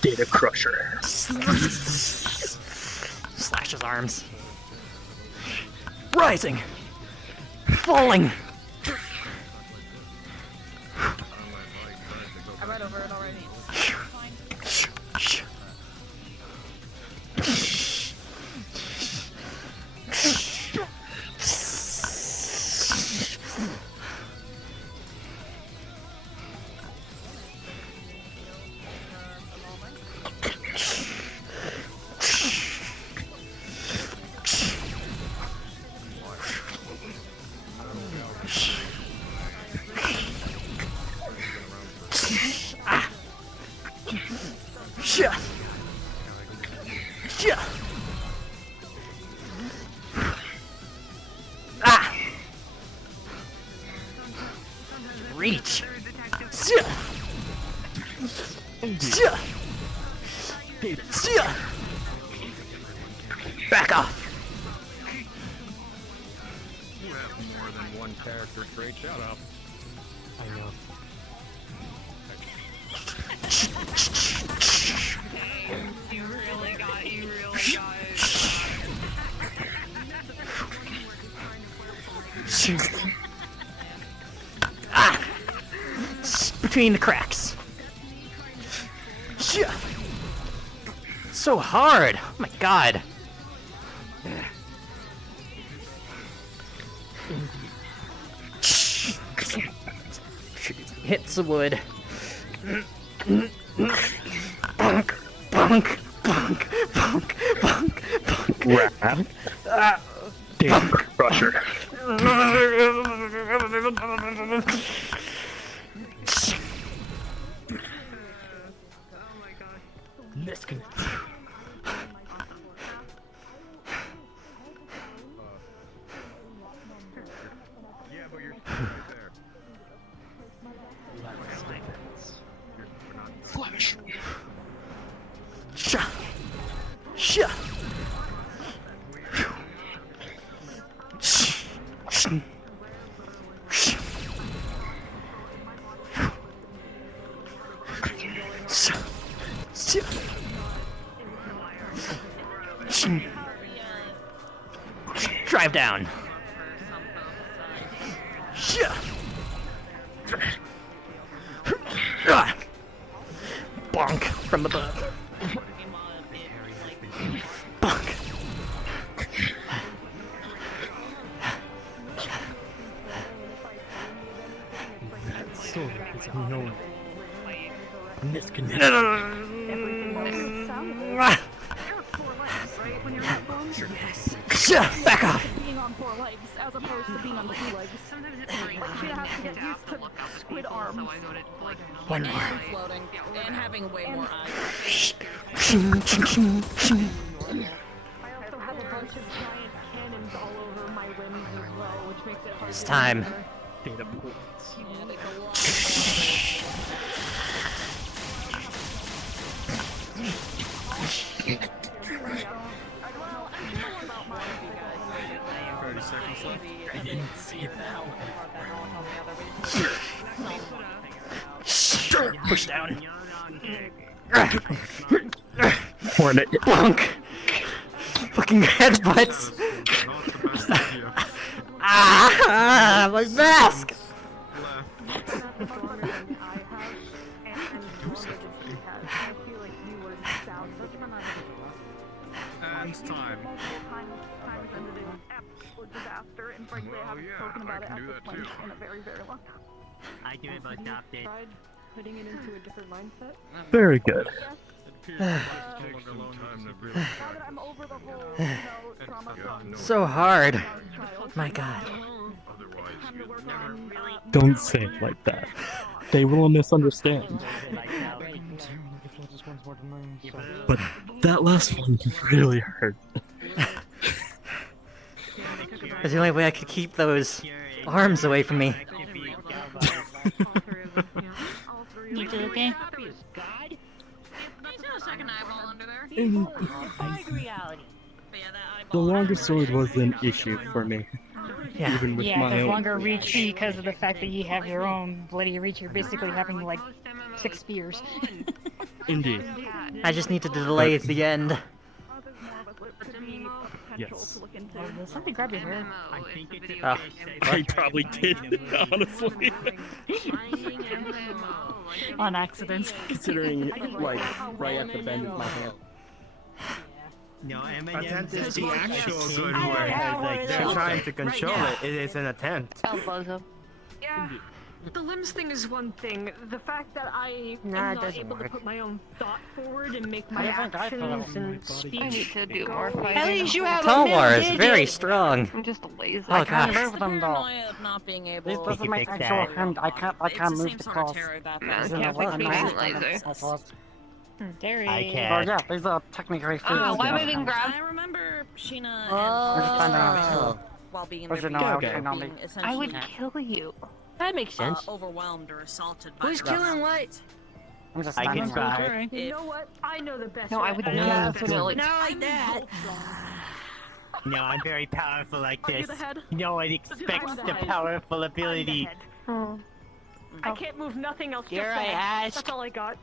Data crusher. Slash his arms. Rising. Falling. I read over it already. Reach. Back off. You have more than one character trait. Shut up. I know. You really got it. Between the cracks. So hard. Oh my god. Hits the wood. Bonk, bonk, bonk, bonk, bonk, bonk. Rap. Data crusher. Misconnect. Yeah, but you're still right there. Flash. Sha. Sha. Drive down. Bonk from above. Bonk. So it's unknown. Misconnection. Back off. Being on 4 legs as opposed to being on 2 legs. Sometimes it's really Like she has to get used to squid arms. so I go to like One more. And floating. And having way more eyes. I also have a bunch of giant cannons all over my limbs as well, which makes it hard It's to time. remember. Data points. Yeah, they go long. Well, I'm sure one about mine if you guys need it. 30 seconds left. I didn't see that. Push down. Hornet. Bonk. Fucking headbutts. Ah, my mask. And time. Disaster, and frankly, I haven't spoken about it at this point in a very, very long time. I do it most often. Tried putting it into a different mindset. Very good. So hard. My God. Don't say it like that. They will misunderstand. But that last one really hurt. That's the only way I could keep those arms away from me. You do okay? He's got a second eyeball under there. The longer sword was an issue for me. Yeah. Even with Yeah, my the own. longer reach because of the fact that you have your own bloody reach. You're basically having like 6 spears. Indeed. I just need to delay the end. Yes. Did something grab your hair? Oh. I probably did, honestly. On accident. Considering, like, right at the bend of my hand. No, Attempt is the I actual can't good do word. that. They're trying to control it. It is an attempt. Yeah. The limbs thing is one thing. The fact that I am Nah, it not doesn't able to work. put my own thought forward and make my I think I feel actions and speech I need to do more go. fighting. At least you have a Talwar middle is digit. very strong. I'm just lazy. Oh, I can't God. move them though. Paranoia of not being able. This doesn't make actual hand. I can't move the cross. No, I can't fix me being lazy. Terry. I Oh can. yeah, these are technically fixed. Why am I being grabbed? I remember Sheena I'm just finding out and too. while being in Where's their your know being how to being I would essentially kill you. That makes sense. overwhelmed or assaulted by Who's the killing rest. what? I'm just I standing can here. try. You know what? I know the best. No, I way. would know the best definitely. way. Not like that. No, I'm very powerful like Are you this. the head? No one expects the powerful ability. Oh. I can't move nothing else. Dare just I that. ask? That's all I got.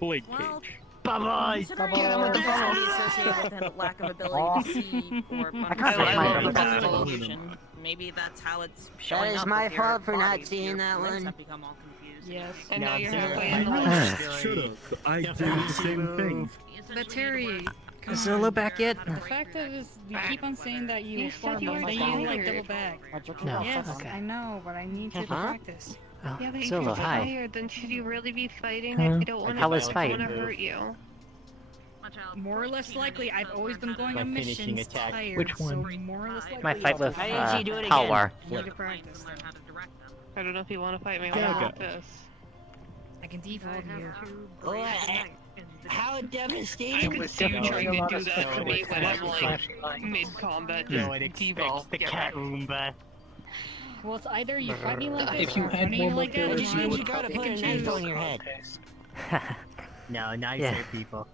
Blade Well, cage. Bubbles! considering Bubbles. the necessity associated with a lack of ability to see or can't understand touch my the bubbles. illusion, maybe that's how it's showing is up my with your fault for not body. seeing Your that limbs one. have become all confused. Yes. And No, now you're I'm halfway sorry. in the Ah, should've. I did the same thing. But Terry, come Is Zolo on. back yet? The fact is, you keep on saying that you You said you were that you like tired. double back. No. Yes, Okay. I know, but I need you to Uh-huh. practice. Oh, Yeah, but if Zolo, you're hi. tired, then should you really be fighting? Huh? I don't want How was to fight? hurt you. More or less likely, I've always been going My on finishing missions attack. tired. Which one? So more or less likely, My fight with Why didn't you do it again? Talwar. you need to practice. I don't know if you want to fight me Yeah, like go. this. I can default you. How I devastating! would see you trying to do that to me when I'm like mid-combat. No one Just expects devolve. the cat Roomba. Well, it's either you fight me like this If you or I had fight you more like that. mobility, Just you means would you gotta pick put a and knife choose. on your head. No, nicer Yeah. people.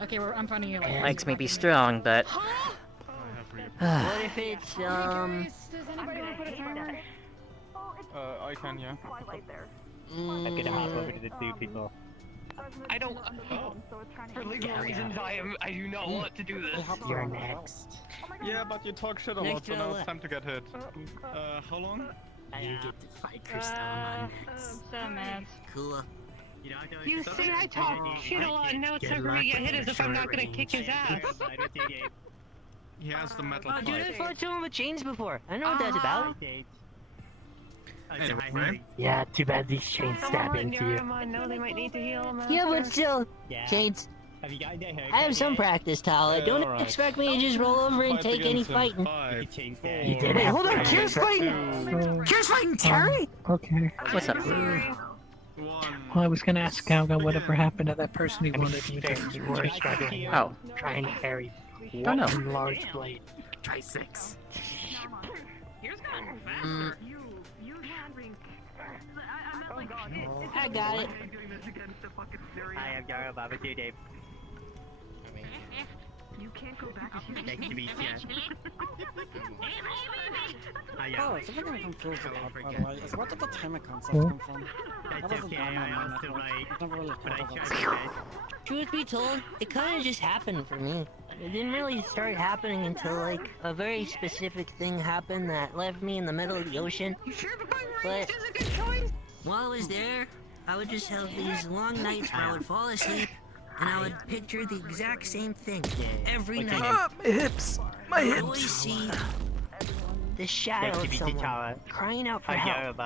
Okay, I'm finding you. Legs may be strong, but What if it's Does anybody want to put a timer? I can, yeah. I'm gonna hop over to the two people. I don't. For legal reasons, I do not want to do this. You're next. Yeah, but you talk shit a lot, Next so to now the it's left. time to get hit. How long? You get to fight Crystal on next. So mad. Cool. You say I talk shit a lot, and now it's time for me to get hit as if I'm not gonna kick his ass. He has the metal Oh, dude, I pipe. fought someone with chains before. I know what that's about. Anyway, Yeah, too bad these chains stab into you. No, they might need to heal him. Yeah, but still, chains. Have you gotten that haircut? I have some practice, Tala. Yeah, Don't alright. expect me to just roll over and fight take any begins in fighting. 5, You did Wait, have hold on, friends. Kira's fighting! Kira's fighting Terry? Okay. what's up? Well, I was gonna ask Galga whatever happened to that person he I mean, wanted me to. you were struggling. Oh. Trying to carry Don't know. one large blade. Try 6. Yours got Mm. faster. You handling. I meant like. I got it. I am Yara Baba too, Dave. You can't go back to Nice to meet Oh, something I'm confused about, by the way, is where did the timer concept come from? That wasn't on my mind network. I've never really heard of it. Truth be told, it kind of just happened for me. It didn't really start happening until like a very specific thing happened that left me in the middle of the ocean. But while I was there, I would just have these long nights where I would fall asleep and I would picture the exact same thing every night. My hips! My I would hips! always see the shadow of someone crying out for help.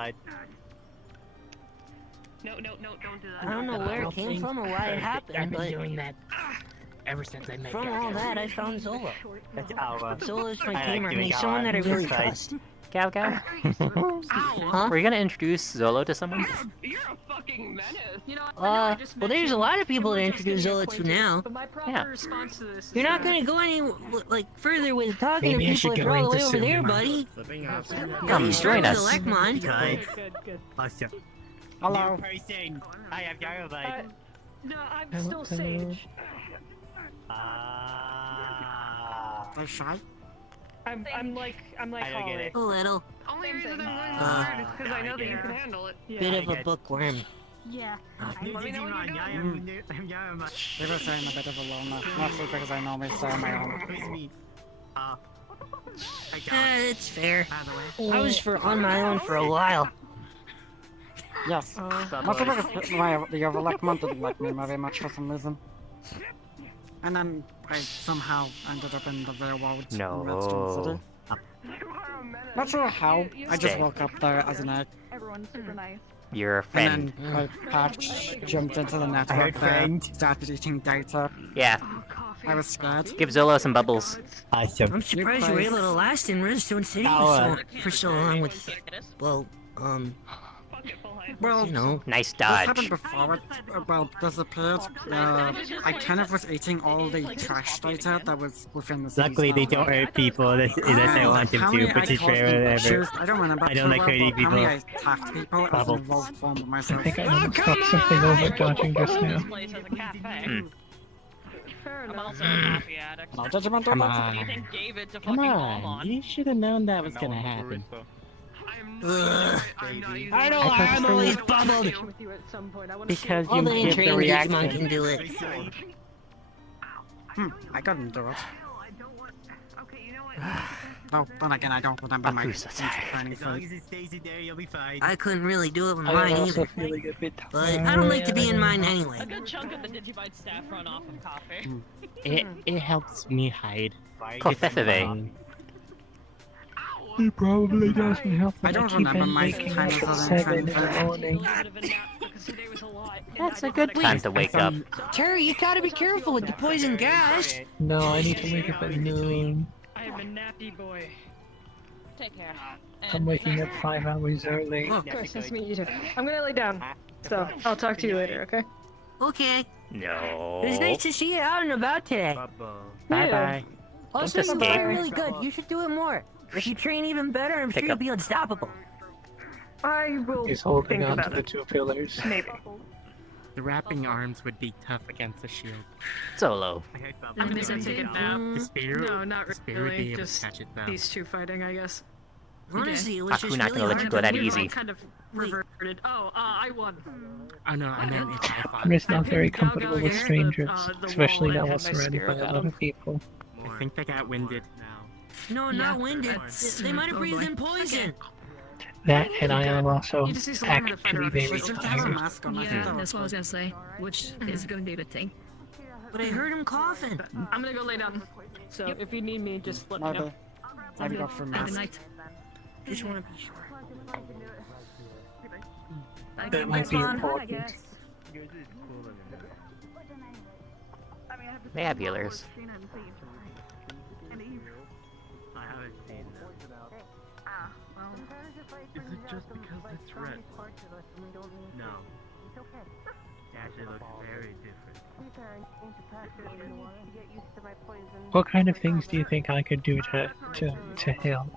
No, don't do that. I don't know where it came from or why it happened, I've been but doing that ever since I met from all that, I found Zolo. That's Alva. Zolo's my I like gamer, and doing he's someone that I really Alva. trust. Gal Gal? Huh? Were you gonna introduce Zolo to someone? You're a fucking menace. You know, Well, there's a lot of people to introduce Zola to now. But my proper Yeah. response to this is You're not gonna go any further with talking Maybe I to should people if go you're all the way into over there, cinema. buddy. Come You start join with us. Lekmon. Good. Awesome. Hello. New person. I am Yara Baba. No, I'm still Sage. They're shy? I'm like I don't get Holly. it. A little. Only reason I'm going Uh, hard is because I know that you can handle it. Bit of a bookworm. Yeah. Let me know when you're done. They were saying a bit of a loner, mostly because I normally stay on my own. It's fair. I was on my own for a while. Yes. Mostly because the other Lekmon didn't like me very much for some reason. And then I somehow ended up in the real world in Redstone City. Not sure how, I just Stay. woke up there as an egg. Everyone's super nice. You're a friend. And then Patch jumped into the network there, started eating data. Yeah. I was scared. Give Zolo some bubbles. Awesome. I'm surprised you were able to last in Redstone City for so long with, well, you know. Nice This happened dodge. before it, disappeared. I kind of was eating all the trash data that was within the city. Luckily, they don't hurt people unless I want them to, which is rare or whatever. I don't remember. I don't like hurting How many I people. attacked people as an Bubble. involved form of I myself. think I almost got something over dodging just now. This place has a cafe. Hmm. I'm also a coffee addict. No judgment Come on What do you on. think David's a Come fucking mom on. on? You should have known that was gonna happen. Ugh. I know I'm always bubbled. With you at some point. I want Because All you the give the trained Digimon reaction. can do it. I couldn't do it. Okay, you know what? No, then again, I don't remember my Akusa. training for it. it stays in there, you'll be fine. I couldn't really do it with I'm mine also either. feeling a bit But I don't like to be in mine anyway. A good chunk of the Digibyte staff run off of coffee. It helps me hide. Coffee. It probably doesn't help I that I don't keep remember on my waking time up as at a 7 in the training morning. That's a good time to wake up. Terry, you gotta be careful with the poison gas. No, I need to wake up at noon. I am a nappy boy. Take care. I'm waking up 5 hours early. Of course, nice to meet you too. I'm gonna lay down. So, I'll talk to you later, okay? Okay. No. It was nice to see you out and about today. Bye bye. Also, Don't you escape. train really good. You should do it more. If you train even better, I'm sure Pick you'll up. be unstoppable. I will He's holding think on to about the it. 2 pillars. Maybe. The wrapping arms would be tough against a shield. Solo. I'm gonna take a nap. The spear, No, not the spear would be really. able Just to catch it though. these two fighting, I guess. Honestly, it was Aku just not really gonna let you hard go to that do. easy. Kind of reverted. Oh, I won. Oh no, I meant if I fought. I'm just not very Gal comfortable Gal with against strangers, the especially wall now and while had my surrounded spear by a about lot him. of people. I think they got winded now. No, not winded. They might have breathed in poison. That, and I am also You just need to learn how to fight actually around very the Should have a tired. mask on. I think Yeah, that that's what I was was gonna say. Which is going to be a good thing. But I heard him coughing. I'm gonna go lay down. So, if you need me, just let me know. maybe. Maybe go for a Have a mask. night. Just want to be sure. That might be important. Fabulous. I haven't seen that. Is it just because it's red? No. What kind of things do you think I could do to help?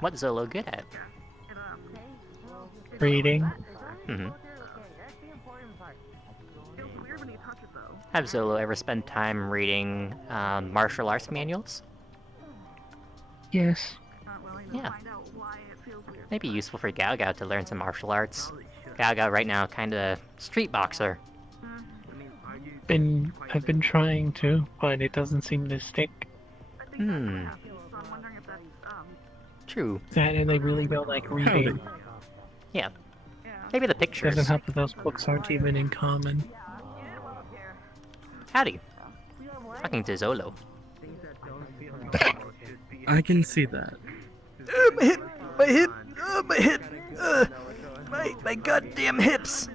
What's Zolo good at? Reading. Have Zolo ever spent time reading martial arts manuals? Yes. Yeah. Maybe useful for Gao Gao to learn some martial arts. Gao Gao right now kinda street boxer. I've been trying to, but it doesn't seem to stick. True. That and they really don't like reading. Yeah. Maybe the pictures. Doesn't help that those books aren't even in common. Howdy. Talking to Zolo. I can see that. My hip! My hip! My hip! My goddamn hips!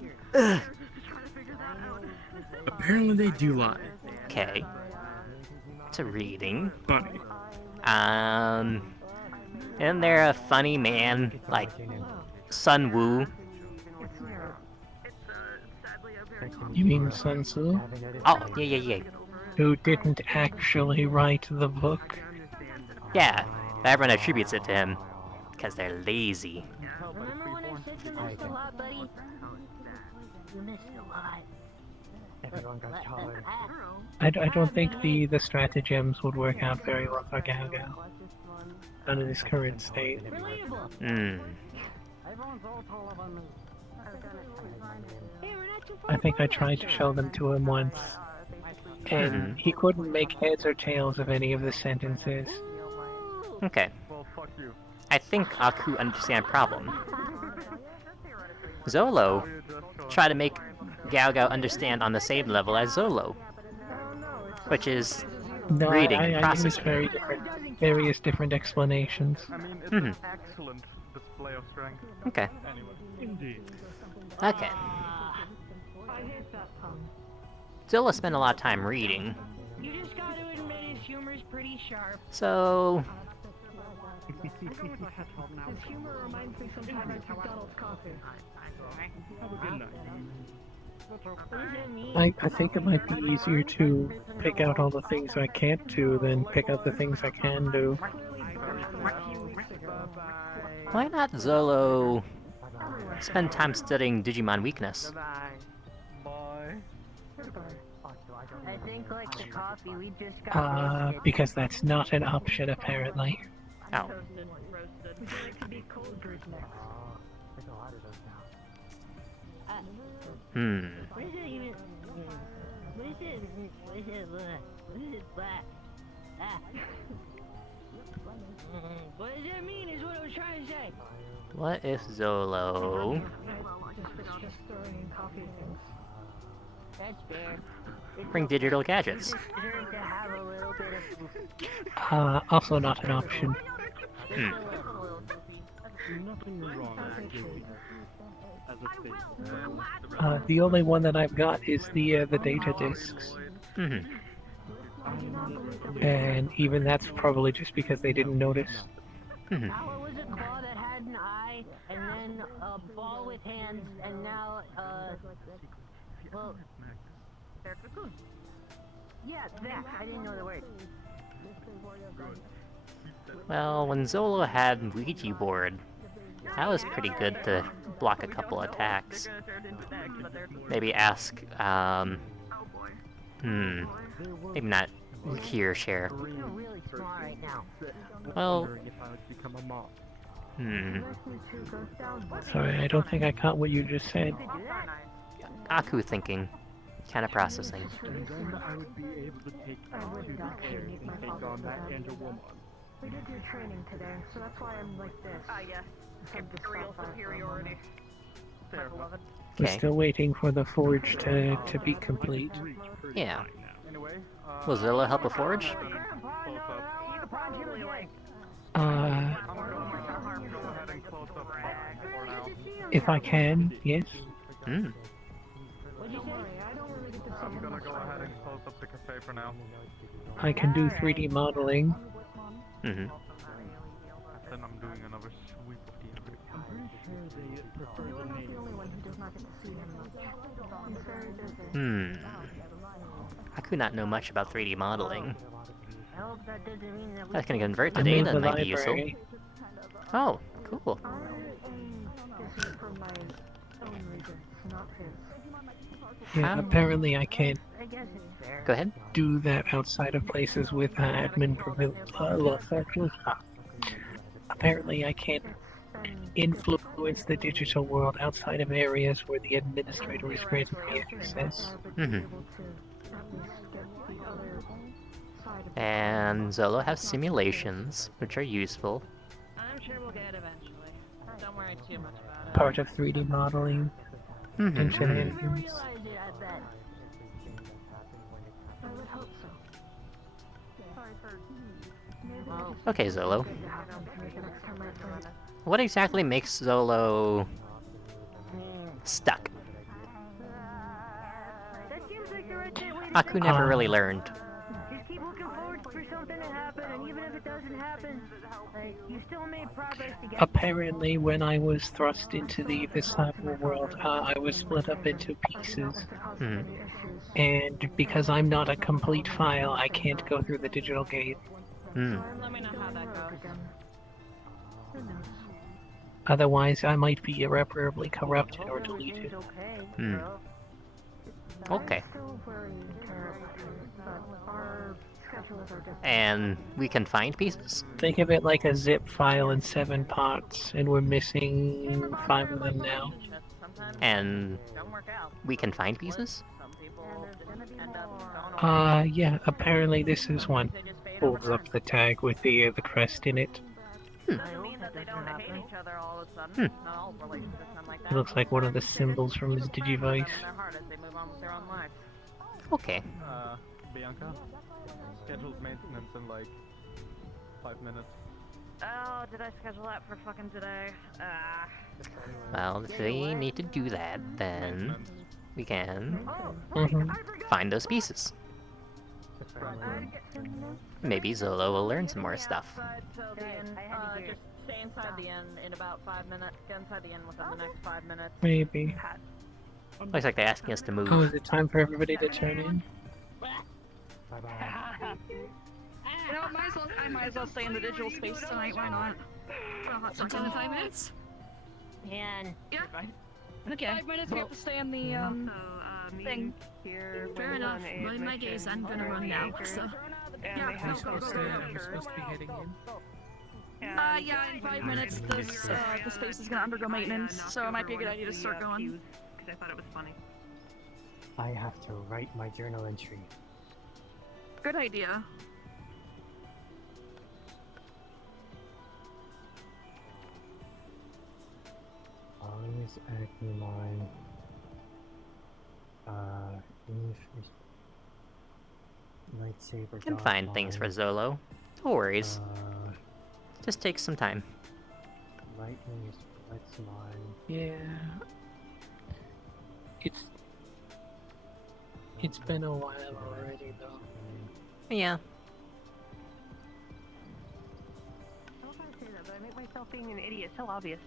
Apparently they do lie. Okay. To reading. Funny. Isn't there a funny man like Sun Wu? You mean Sun Tzu? Oh, yeah. Who didn't actually write the book? Yeah, but everyone attributes it to him because they're lazy. Remember when I said you missed a lot, buddy? You missed a lot. Everyone got taller. I don't think the stratagems would work out very well for Gao Gao. Not in his current state. I think I tried to show them to him once, and he couldn't make heads or tails of any of the sentences. Okay. I think Aku understands problem. Zolo try to make Gao Gao understand on the same level as Zolo, which is No, reading I and use processing. various different explanations. Excellent display of strength. Okay. Indeed. Okay. Zolo spent a lot of time reading, You just gotta admit his humor's pretty sharp. so His humor reminds me sometimes of McDonald's coffee. Have a good night. I think it might be easier to pick out all the things I can't do than pick out the things I can do. why not Zolo spend time studying Digimon weakness? I think like the coffee we just got. Because that's not an option apparently. Oh. What is it even? What is it? What is it? What is it? What does that mean is what I was trying to say. What if Zolo... That's fair. Bring digital gadgets. Also not an option. Nothing wrong with as a state. The only one that I've got is the data discs. And even that's probably just because they didn't notice. How was a claw that had an eye, and then a ball with hands, and now, well... Yeah, that. I didn't know the word. Well, when Zolo had Ouija board, that was pretty good to block a couple attacks. Maybe ask, maybe not here, share. Well, Sorry, I don't think I caught what you just said. Aku thinking, kind of processing. And then I would be able to take you to the air and take on that Woman. We did your training today, so that's why I'm like this. Yes. Imperial superiority. Fair. We're still waiting for the forge to be complete. Yeah. Will Zilla help a forge? If I can, yes. I'm gonna go ahead and close up the cafe for now. I can do 3D modeling. Then I'm doing another sweep of the area. I'm pretty sure they prefer the name I could not know much about 3D modeling. I can convert to I'm in data, the that might be useful. library. Oh, cool. Yeah, apparently I can't Go ahead. do that outside of places with admin law sections. Apparently I can't influence the digital world outside of areas where the administrator is granted me access. And Zolo has simulations, which are useful. I'm sure we'll get it eventually. Don't worry too much about it. Part of 3D modeling and shenanigans. Okay, Zolo. What exactly makes Zolo stuck? Aku never really learned. Just keep looking forward for something to happen, and even if it doesn't happen, like, you still made progress to get. Apparently, when I was thrust into the cyber world, I was split up into pieces. And because I'm not a complete file, I can't go through the digital gate. Let me know how that goes. Otherwise, I might be irreparably corrupted or deleted. Okay. And we can find pieces? Think of it like a zip file in 7 parts, and we're missing 5 of them now. And we can find pieces? Yeah, apparently this is one. Holds up the tag with the crest in it. It looks like one of the symbols from his Digivice. Okay. Bianca, scheduled maintenance in like 5 minutes. Oh, did I schedule that for fucking today? Well, if we need to do that, then we can find those pieces. Maybe Zolo will learn some more stuff. Just stay inside the inn in about 5 minutes. Get inside the inn within the next 5 minutes. Maybe. Looks like they're asking us to move. Oh, is it time for everybody to turn in? You know, I might as well stay in the digital space tonight. Why not? Until in 5 minutes? Man. Yeah. Okay. 5 minutes. We have to stay in the thing. Fair enough. Well, in my case, I'm gonna run now. So. Yeah. We're supposed to be heading in. Yeah, in 5 minutes, the space is gonna undergo maintenance, so it might be a good idea to start going. Because I thought it was funny. I have to write my journal entry. Good idea. Always Agumon. Lightsaber. Can find things for Zolo. No worries. Just takes some time. Lightning is Blitzmon. Yeah. It's been a while already, though. Yeah. I don't want to say that, but I make myself being an idiot so obvious.